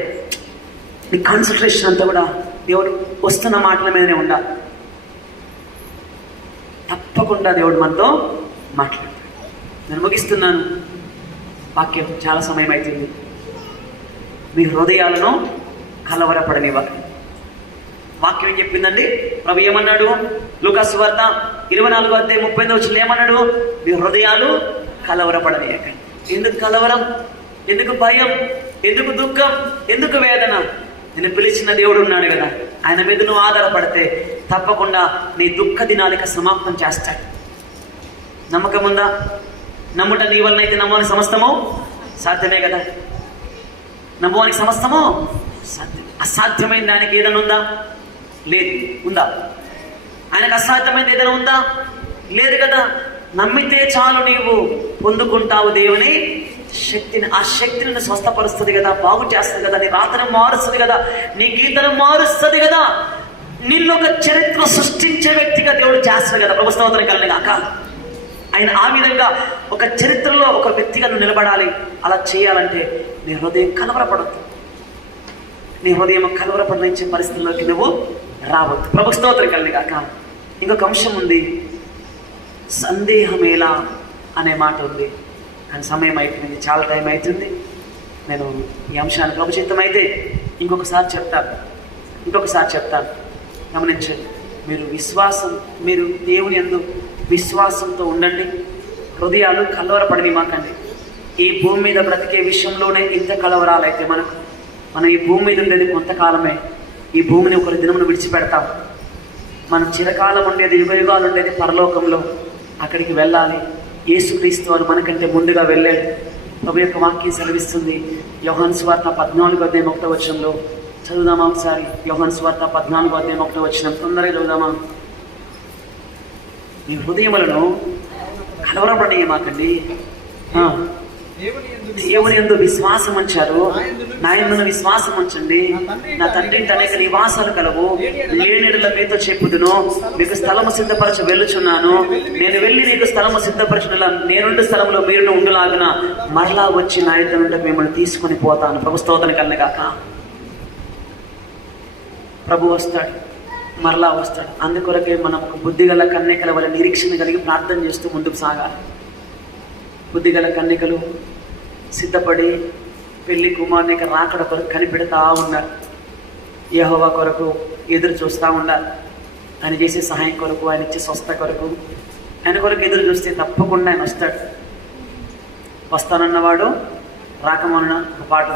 నీ కాన్సన్ట్రేషన్ అంతా కూడా దేవుడు వస్తున్న మాటల మీదనే ఉండాలి. తప్పకుండా దేవుడు మనతో మాట్లాడతాడు. నేను ముగిస్తున్నాను. వాక్యం చాలా సమయం అవుతుంది. మీ హృదయాలను కలవరపడనివ్వాలి. వాక్యం ఏం చెప్పిందండి? ప్రభు ఏమన్నాడు? లూకా సువార్త 24:30 ఏమన్నాడు? మీ హృదయాలు కలవరపడనీయకండి. ఎందుకు కలవరం? ఎందుకు భయం? ఎందుకు దుఃఖం? ఎందుకు వేదన? నేను పిలిచిన దేవుడు ఉన్నాడు కదా, ఆయన మీద నువ్వు ఆధారపడితే తప్పకుండా నీ దుఃఖ దినాలిక సమాప్తం చేస్తాడు. నమ్మకం ఉందా? నమ్ముట నీ వలన అయితే నమ్మని సమస్తము సాధ్యమే కదా. నమ్మవానికి సమస్తము సాధ్యం. అసాధ్యమైన దానికి ఏదైనా ఉందా? లేదు. ఉందా? ఆయనకు అసాధ్యమైనది ఏదైనా ఉందా? లేదు కదా. నమ్మితే చాలు నీవు పొందుకుంటావు దేవుని శక్తిని. ఆ శక్తిని నిన్ను స్వస్థపరుస్తుంది కదా, బాగు చేస్తుంది కదా, నీ రాతను మారుస్తుంది కదా, నీ గీతను మారుస్తుంది కదా, నిన్ను ఒక చరిత్ర సృష్టించే వ్యక్తిగా దేవుడు చేస్తుంది కదా. ప్రభు స్తోత్రం కలగాక. ఆయన ఆ విధంగా ఒక చరిత్రలో ఒక వ్యక్తిగా నువ్వు నిలబడాలి. అలా చేయాలంటే నీ హృదయం కలవరపడద్దు. నీ హృదయం కలవరపడించే పరిస్థితుల్లోకి నువ్వు రావద్దు. ప్రభు స్తోత్రం కలిగి కాక. ఇంకొక అంశం ఉంది, సందేహమేలా అనే మాట ఉంది. కానీ సమయం అయిపోయింది, చాలా టైం అవుతుంది. నేను ఈ అంశాన్ని ప్రభు చిత్తం అయితే ఇంకొకసారి చెప్తాను. గమనించండి, మీరు దేవుని యందు విశ్వాసంతో ఉండండి. హృదయాలు కలవరపడని మాకండి. ఈ భూమి మీద బ్రతికే విషయంలోనే ఇంత కలవరాలైతే మనం ఈ భూమి మీద ఉండేది కొంతకాలమే. ఈ భూమిని ఒకరి దినమును విడిచిపెడతాం. మనం చిరకాలం ఉండేది, యుగయుగాలు ఉండేది పరలోకంలో. అక్కడికి వెళ్ళాలి. యేసుక్రీస్తు వారు మనకంటే ముందుగా వెళ్ళాడు. ప్రభు యొక్క వాక్యం సెలవిస్తుంది. యోహాను సువార్త 14:1 చదువుదామా ఒకసారి. యోహాను సువార్త 14:1 తొందరగా చదువుదామా. ఈ హృదయములను కలవరపడని మాకండి. దేవుని యందు విశ్వాసం ఉంచారు, నా యందు విశ్వాసం ఉంచండి. నా తండ్రి అనేక నివాసాలు కలవు, లేనిడల మీతో చెప్పుదును. మీకు స్థలము సిద్ధపరచ వెళ్ళుచున్నాను. నేను వెళ్ళి మీకు స్థలము సిద్ధపరచున నేనుండే స్థలంలో మీరు ఉండులాగున మరలా వచ్చి నా యుద్ధ నుండి మిమ్మల్ని తీసుకొని పోతాను. ప్రభు స్తోత్రం కలగాక. ప్రభు వస్తాడు, మరలా వస్తాడు. అందుకొరకే మనం ఒక బుద్ధిగల కన్యకల వల్ల నిరీక్షణ కలిగి ప్రార్థన చేస్తూ ముందుకు సాగాలి. బుద్ధిగల కన్యకలు సిద్ధపడి పెళ్లి కుమారునికి రాకడ కొరకు కనిపెడతా ఉన్నారు. యెహోవా కొరకు ఎదురు చూస్తూ ఉండాలి. ఆయన చేసే సహాయం కొరకు, ఆయన ఇచ్చే స్వస్థ కొరకు, ఆయన కొరకు ఎదురు చూస్తే తప్పకుండా ఆయన వస్తాడు. వస్తానన్నవాడు రాకమన్న ఒక పాట.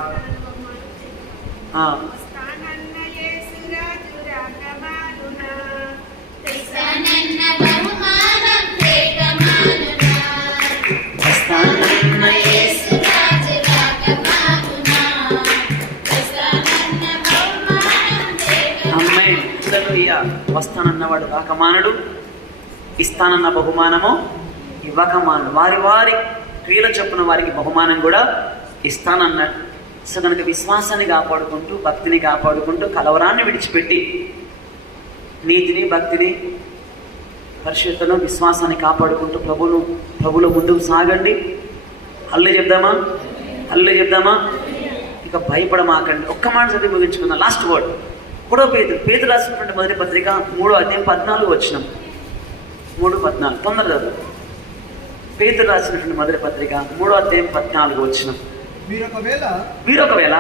వస్తానన్నవాడు రాకమానడు, ఇస్తానన్న బహుమానము ఇవ్వకమానడు. వారి క్రియల చొప్పున వారికి బహుమానం కూడా ఇస్తానన్నాడు. సో కనుక విశ్వాసాన్ని కాపాడుకుంటూ, భక్తిని కాపాడుకుంటూ, కలవరాన్ని విడిచిపెట్టి నీతిని, భక్తిని, పరిశుద్ధను, విశ్వాసాన్ని కాపాడుకుంటూ ప్రభులో ముందుకు సాగండి. హల్లెలూయా చెప్దామా. ఇక భయపడమాకండి. ఒక్క మాట చదివి ముగించుకుందాం. Last word. పేతురు రాసినటువంటి మొదటి పత్రిక 3:14 3:14 తొందరగా చదువు. పేతురు రాసినటువంటి మొదటి పత్రిక 3:14 వీరొకవేళ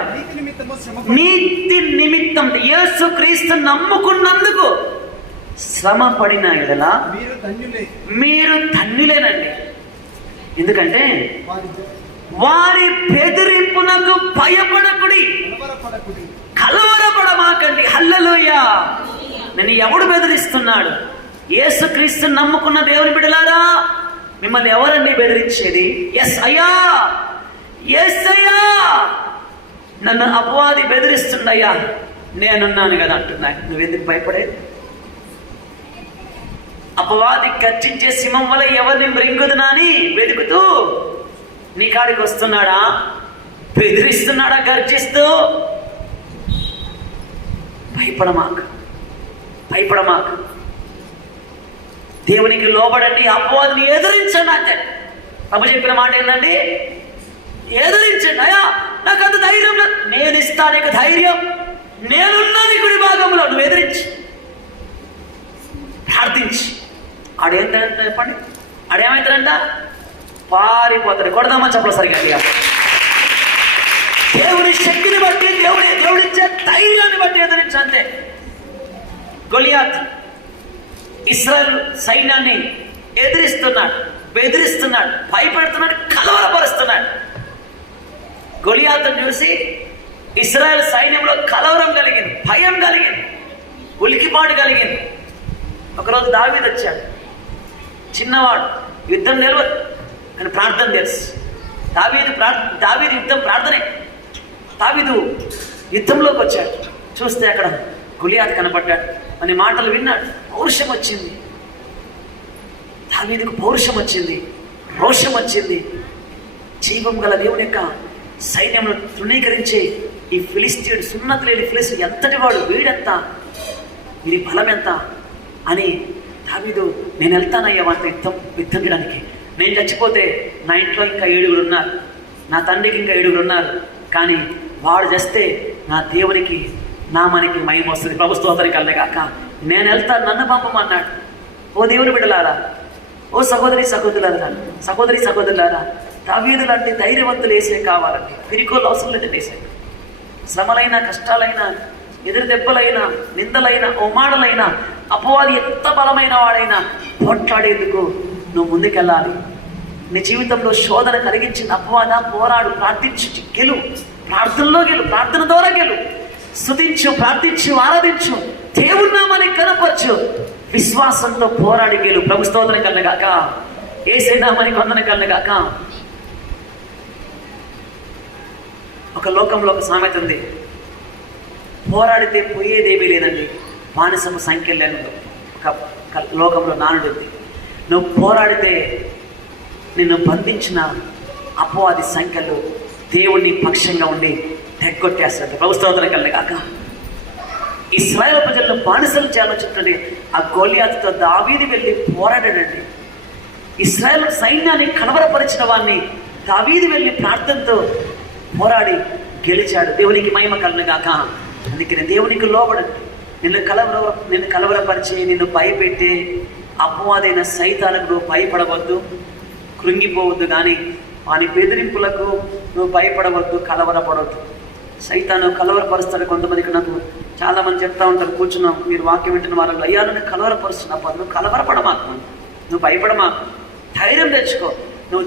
నీతి నిమిత్తం యేసుక్రీస్తు నమ్ముకున్నందుకు శ్రమ పడిన ఎడల మీరు ధన్యులేనండి. ఎందుకంటే వారి బెదిరింపునకు భయపడకుడి, కలవరపడమాకండి. హల్లెలూయా. నేను ఎవడు బెదిరిస్తున్నాడు? యేసుక్రీస్తు నమ్ముకున్న దేవుని బిడ్డలారా, మిమ్మల్ని ఎవరండి బెదిరించేది? ఎస్ అయ్యా, నన్ను అపవాది బెదిరిస్తుండయ్యా, నేనున్నాను కదా అంటున్నాయి. నువ్వెందుకు భయపడేది? అపవాది గర్జించే సింహం వల్ల ఎవరిని మృంగుదునా అని వెతుకుతూ నీ కాడికి వస్తున్నాడా? బెదిరిస్తున్నాడా గర్జిస్తూ? భయపడమాక. దేవునికి లోబడండి, అపవాదిని ఎదురించండి. అంటే ప్రభు చెప్పిన మాట ఏంటండి? ఎదురించండి. అయ్యా నాకు అంత ధైర్యం, నేను ఇస్తాను నీకు ధైర్యం, నేనున్నా నీ కుడి భాగంలో. నువ్వు ఎదిరించి ప్రార్థించి ఆడేంటంటే చెప్పండి, ఆడేమవుతాడంట? పారిపోతాడు. కొడదామని చెప్పలేదు సరిగా. దేవుని శక్తిని బట్టి, దేవుడిచ్చే ధైర్యాన్ని బట్టి ఎదిరించి. అంతే. గొలియాత్ ఇశ్రాయేలు సైన్యాన్ని ఎదిరిస్తున్నాడు, బెదిరిస్తున్నాడు, భయపెడుతున్నాడు, కలవరపరుస్తున్నాడు. గొలియాతును చూసి ఇశ్రాయేలు సైన్యంలో కలవరం కలిగింది, భయం కలిగింది, ఉలికిపాటు కలిగింది. ఒకరోజు దావీదు వచ్చాడు. చిన్నవాడు, యుద్ధం నిలవదు అని ప్రార్థన తెలుసు. దావీదు యుద్ధం ప్రార్థనే. దావీదు యుద్ధంలోకి వచ్చాడు. చూస్తే అక్కడ గొలియాతు కనపడ్డాడు. అనే మాటలు విన్నాడు. పౌరుషం వచ్చింది దావీదుకు, పౌరుషం వచ్చింది, రోషం వచ్చింది. జీవం గల దేవుని యొక్క సైన్యంలో తృణీకరించే ఈ ఫిలిస్తీయుడు, సున్నతి లేని ఫిలిస్తీయుడు ఎంతటి వాడు, వీడెంత, వీరి బలం ఎంత అని దావీదు, నేను వెళ్తానయ్యా వారితో యుద్ధం చేయడానికి, నేను చచ్చిపోతే నా ఇంట్లో ఇంకా 7 ఉన్నారు, నా తండ్రికి ఇంకా 7 ఉన్నారు, కానీ వాడు చేస్తే నా దేవునికి నామానికి మహిమ వస్తుంది. ప్రభు స్తోత్రం కలగాక. నేను వెళ్తాను, నన్ను పంపమన్నాడు. ఓ దేవుని బిడ్డలారా, ఓ సహోదరి సహోదరులారా, దావీదు లాంటి ధైర్యవంతులు వేసే కావాలండి. పిరికోలు అవసరం లేదు వేసే. శ్రమలైనా, కష్టాలైనా, ఎదురు దెబ్బలైనా, నిందలైనా, అవమానాలైనా, అపవాది ఎంత బలమైన వాడైనా పోట్లాడేందుకు నువ్వు ముందుకెళ్ళాలి. నీ జీవితంలో శోధన కలిగించిన అపవాద పోరాడు, ప్రార్థించు, గెలు. ప్రార్థనలో గెలు, ప్రార్థన ద్వారా గెలు. స్తుతించు, ప్రార్థించు, ఆరాధించు, దేవుని నామాన్ని కనపరచు, విశ్వాసంతో పోరాడి గెలు. ప్రభు స్తోత్రం కలగాక. యేసయ్య నామానికి వందనం కలగాక. ఒక లోకంలో ఒక సామెత ఉంది, పోరాడితే పోయేదేమీ లేదండి, మానసము సంఖ్యలేను. ఒక లోకంలో నానుడు ఉంది, నువ్వు పోరాడితే నిన్ను బంధించిన అపవాది సంఖ్యలు దేవుని పక్షంగా ఉండి తెగొట్టేస్తాడు. ప్రభు స్తోత్రం కలగాక. ఇశ్రాయేలు ప్రజలను బానిసలు చేయాలని ఆ గోలియాతుతో దావీదు వెళ్ళి పోరాడాడండి. ఇశ్రాయేలు సైన్యాన్ని కలవరపరిచిన వాడిని దావీదు వెళ్ళి ప్రార్థనతో పోరాడి గెలిచాడు. దేవునికి మహిమ కలుగుగాక. అందుకని దేవునికి లోబడు. నిన్ను కలవరపరిచి, నిన్ను భయపెట్టే అపవాదైన సైతాలకు నువ్వు భయపడవద్దు, కృంగిపోవద్దు. కానీ వాని బెదిరింపులకు నువ్వు భయపడవద్దు, కలవరపడవద్దు. సైతాను కలవరపరుస్తాడు. కొంతమందికి నాకు చాలామంది చెప్తా ఉంటారు, కూర్చున్నాం, మీరు వాక్యం వింటున్న వారు, అయ్యా నువ్వు కలవరపరుస్తున్నప్పుడు నువ్వు కలవరపడమాకు, నువ్వు భయపడమాకు, ధైర్యం తెచ్చుకో. నువ్వు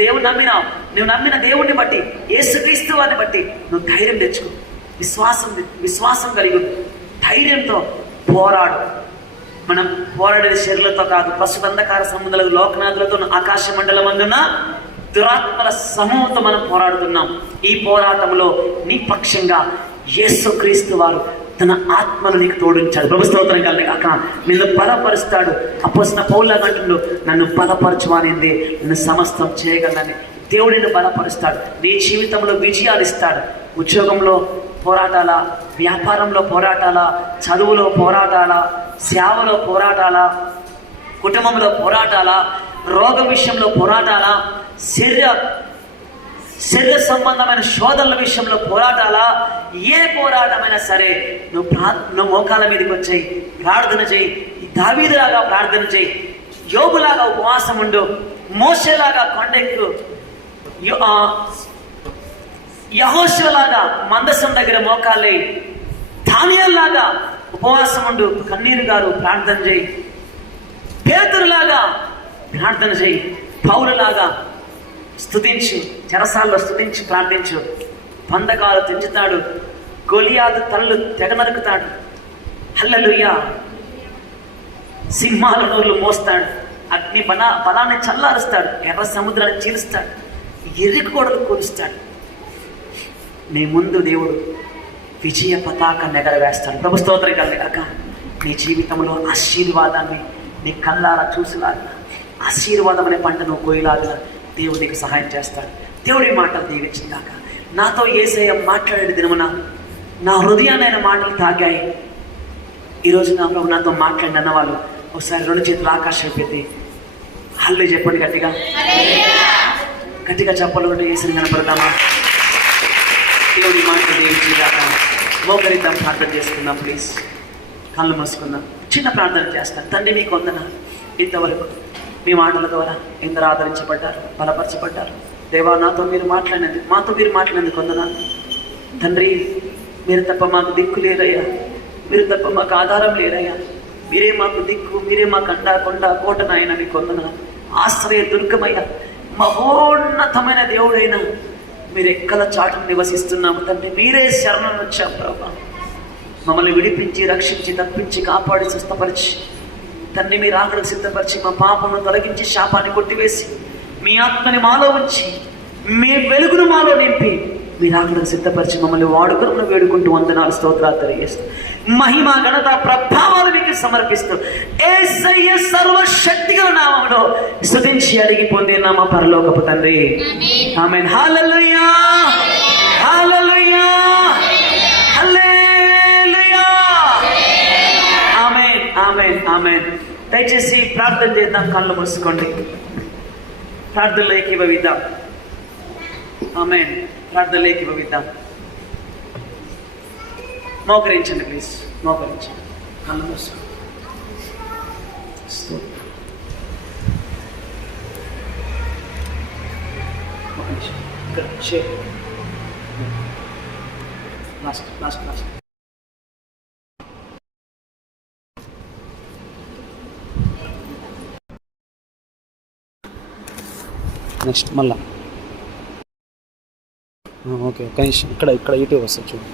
దేవుడు నమ్మినావు, నువ్వు నమ్మిన దేవుడిని బట్టి, యేసుక్రీస్తు వారిని బట్టి నువ్వు ధైర్యం తెచ్చుకో. విశ్వాసం కలిగి ధైర్యంతో పోరాడు. మనం పోరాడేది శరీరంతో కాదు, పశుబంధకార సంబంధాలు, లోకనాథులతో, ఆకాశ మండలం అందున దురాత్మల సమూహంతో మనం పోరాడుతున్నాం. ఈ పోరాటంలో నీ పక్షంగా యేసుక్రీస్తు వారు తన ఆత్మను నీకు తోడించాడు. ప్రభు స్తోత్రం కలగాక. నిన్ను బలపరుస్తాడు. అపోస్తలుడైన పౌలు అంటుండు, నన్ను బలపరచువానింది నిన్ను సమస్తం చేయగలనని. దేవుడు నిన్ను బలపరుస్తాడు. నీ జీవితంలో విజయాలు ఇస్తాడు. ఉద్యోగంలో పోరాటాలా, వ్యాపారంలో పోరాటాలా, చదువులో పోరాటాలా, సేవలో పోరాటాలా, కుటుంబంలో పోరాటాలా, రోగ విషయంలో పోరాటాలా, శరీర సంబంధమైన శోధనల విషయంలో పోరాటాలా, ఏ పోరాటమైనా సరే నువ్వు మోకాల మీదకి వచ్చాయి, ప్రార్థన చేయి. దావీదులాగా ప్రార్థన చేయి, యోబులాగా ఉపవాసం ఉండు, మోషేలాగా కొండెక్కు, యెహోషువలాగా మందసం దగ్గర మోకాలే, దానియేలులాగా ఉపవాసం ఉండు, కన్నీరు గారు ప్రార్థన చేయి, పేతురులాగా ప్రార్థన చేయి, పౌలులాగా స్తుతించు, చెరసాల్లో స్తుతించి ప్రార్థించు. బంధకాలు తెంచుతాడు, గొలియాతు తలలు తెగ నరుకుతాడు. హల్లెలూయా. సింహాల నోళ్ళు మోస్తాడు, అగ్ని బలాన్ని చల్లారుస్తాడు, ఎర్ర సముద్రాన్ని చీలుస్తాడు, ఎర్రికి గోడలు కూలుస్తాడు. నీ ముందు దేవుడు విజయ పతాకాన్ని ఎగరవేస్తాడు. ప్రభు స్తోత్రం కలగాక. నీ జీవితంలో ఆశీర్వాదాన్ని నీ కళ్ళారా చూసిలాగా, ఆశీర్వాదం అనే పంట నువ్వు కోయలాగా దేవుడు నీకు సహాయం చేస్తాడు. దేవుడి మాటలు దీవించిందాక. నాతో యేసయ్య మాట్లాడే దినమున నా హృదయాన్ని ఆయన మాటలు తాగాయి. ఈరోజు నా ప్రభు నాతో మాట్లాడిన అన్నవాళ్ళు ఒకసారి 2 చేతులు ఆకాశం పెట్టి హల్లెలూయా చెప్పండి. గట్టిగా చెప్పలు కూడా యేసుని కనపడదామా? దేవుడి మాటలు దీవించిందాక. మోకరిద్దాం, ప్రార్థన చేసుకుందాం. ప్లీజ్ కళ్ళు మూసుకుందాం. చిన్న ప్రార్థన చేస్తాను. తండ్రి మీకు వందనాలు, ఇంతవరకు మీ మాటల ద్వారా ఎందరూ ఆదరించబడ్డారు, బలపరచబడ్డారు. దేవా, మాతో మీరు మాట్లాడినందుకు వందనాలు తండ్రి. మీరు తప్ప మాకు దిక్కు లేరయ్యా, మీరు తప్ప మాకు ఆధారం లేరయ్యా. మీరే మాకు దిక్కు, మీరే మాకు అండా కొండ కోట నాయన. మీకు వందనాలు. ఆశ్రయ దుర్గమయ్యా, మహోన్నతమైన దేవుడైనా మీరు ఎక్కల చాటును నివసిస్తున్నాము తండ్రి. మీరే శరణం వచ్చాం ప్రభా. మమ్మల్ని విడిపించి, రక్షించి, తప్పించి, కాపాడి, స్వస్థపరిచి తండ్రి మీరు ఆకలికి సిద్ధపరిచి, మా పాపను తొలగించి, శాపాన్ని కొట్టివేసి, మీ ఆత్మని మాలో ఉంచి, మీ వెలుగును మాలో నింపి, మీరు ఆకలికి సిద్ధపరిచి మమ్మల్ని వాడుకుని వేడుకుంటూ వందనాలు, స్తోత్రాలు తెలియజేస్తూ, మహిమ, ఘనత, ప్రభావాలు మీకు సమర్పిస్తూ యేసయ్య సర్వశక్తిగల నామములో స్తుతించి అడిగి పొందిన మా పరలోకపు తండ్రి. ఆమేన్. హల్లెలూయా, హల్లెలూయా, హల్లెలూయా. ఆమేన్, ఆమేన్, ఆమేన్. దయచేసి ప్రార్థన చేద్దాం. కళ్ళు మూసుకోండి. ప్రార్థనలో ఏకీభవిద్దాం. ఆమేన్. ప్రార్థనలో ఏకీభవిద్దాం. మోకరించండి ప్లీజ్, మోకరించండి. కళ్ళు మూసుకోండి. ఒక నిమిషం ఇక్కడ షేర్ లాస్ట్ నెక్స్ట్ మళ్ళా ఓకే ఒక నిమిషం ఇక్కడ యూట్యూబ్ వస్తుంది చూడు.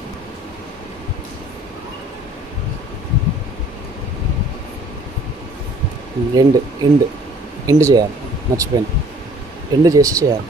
ఎండ్ చేయాలి, మర్చిపోయాను. ఎండ్ చేసి చేయాలి.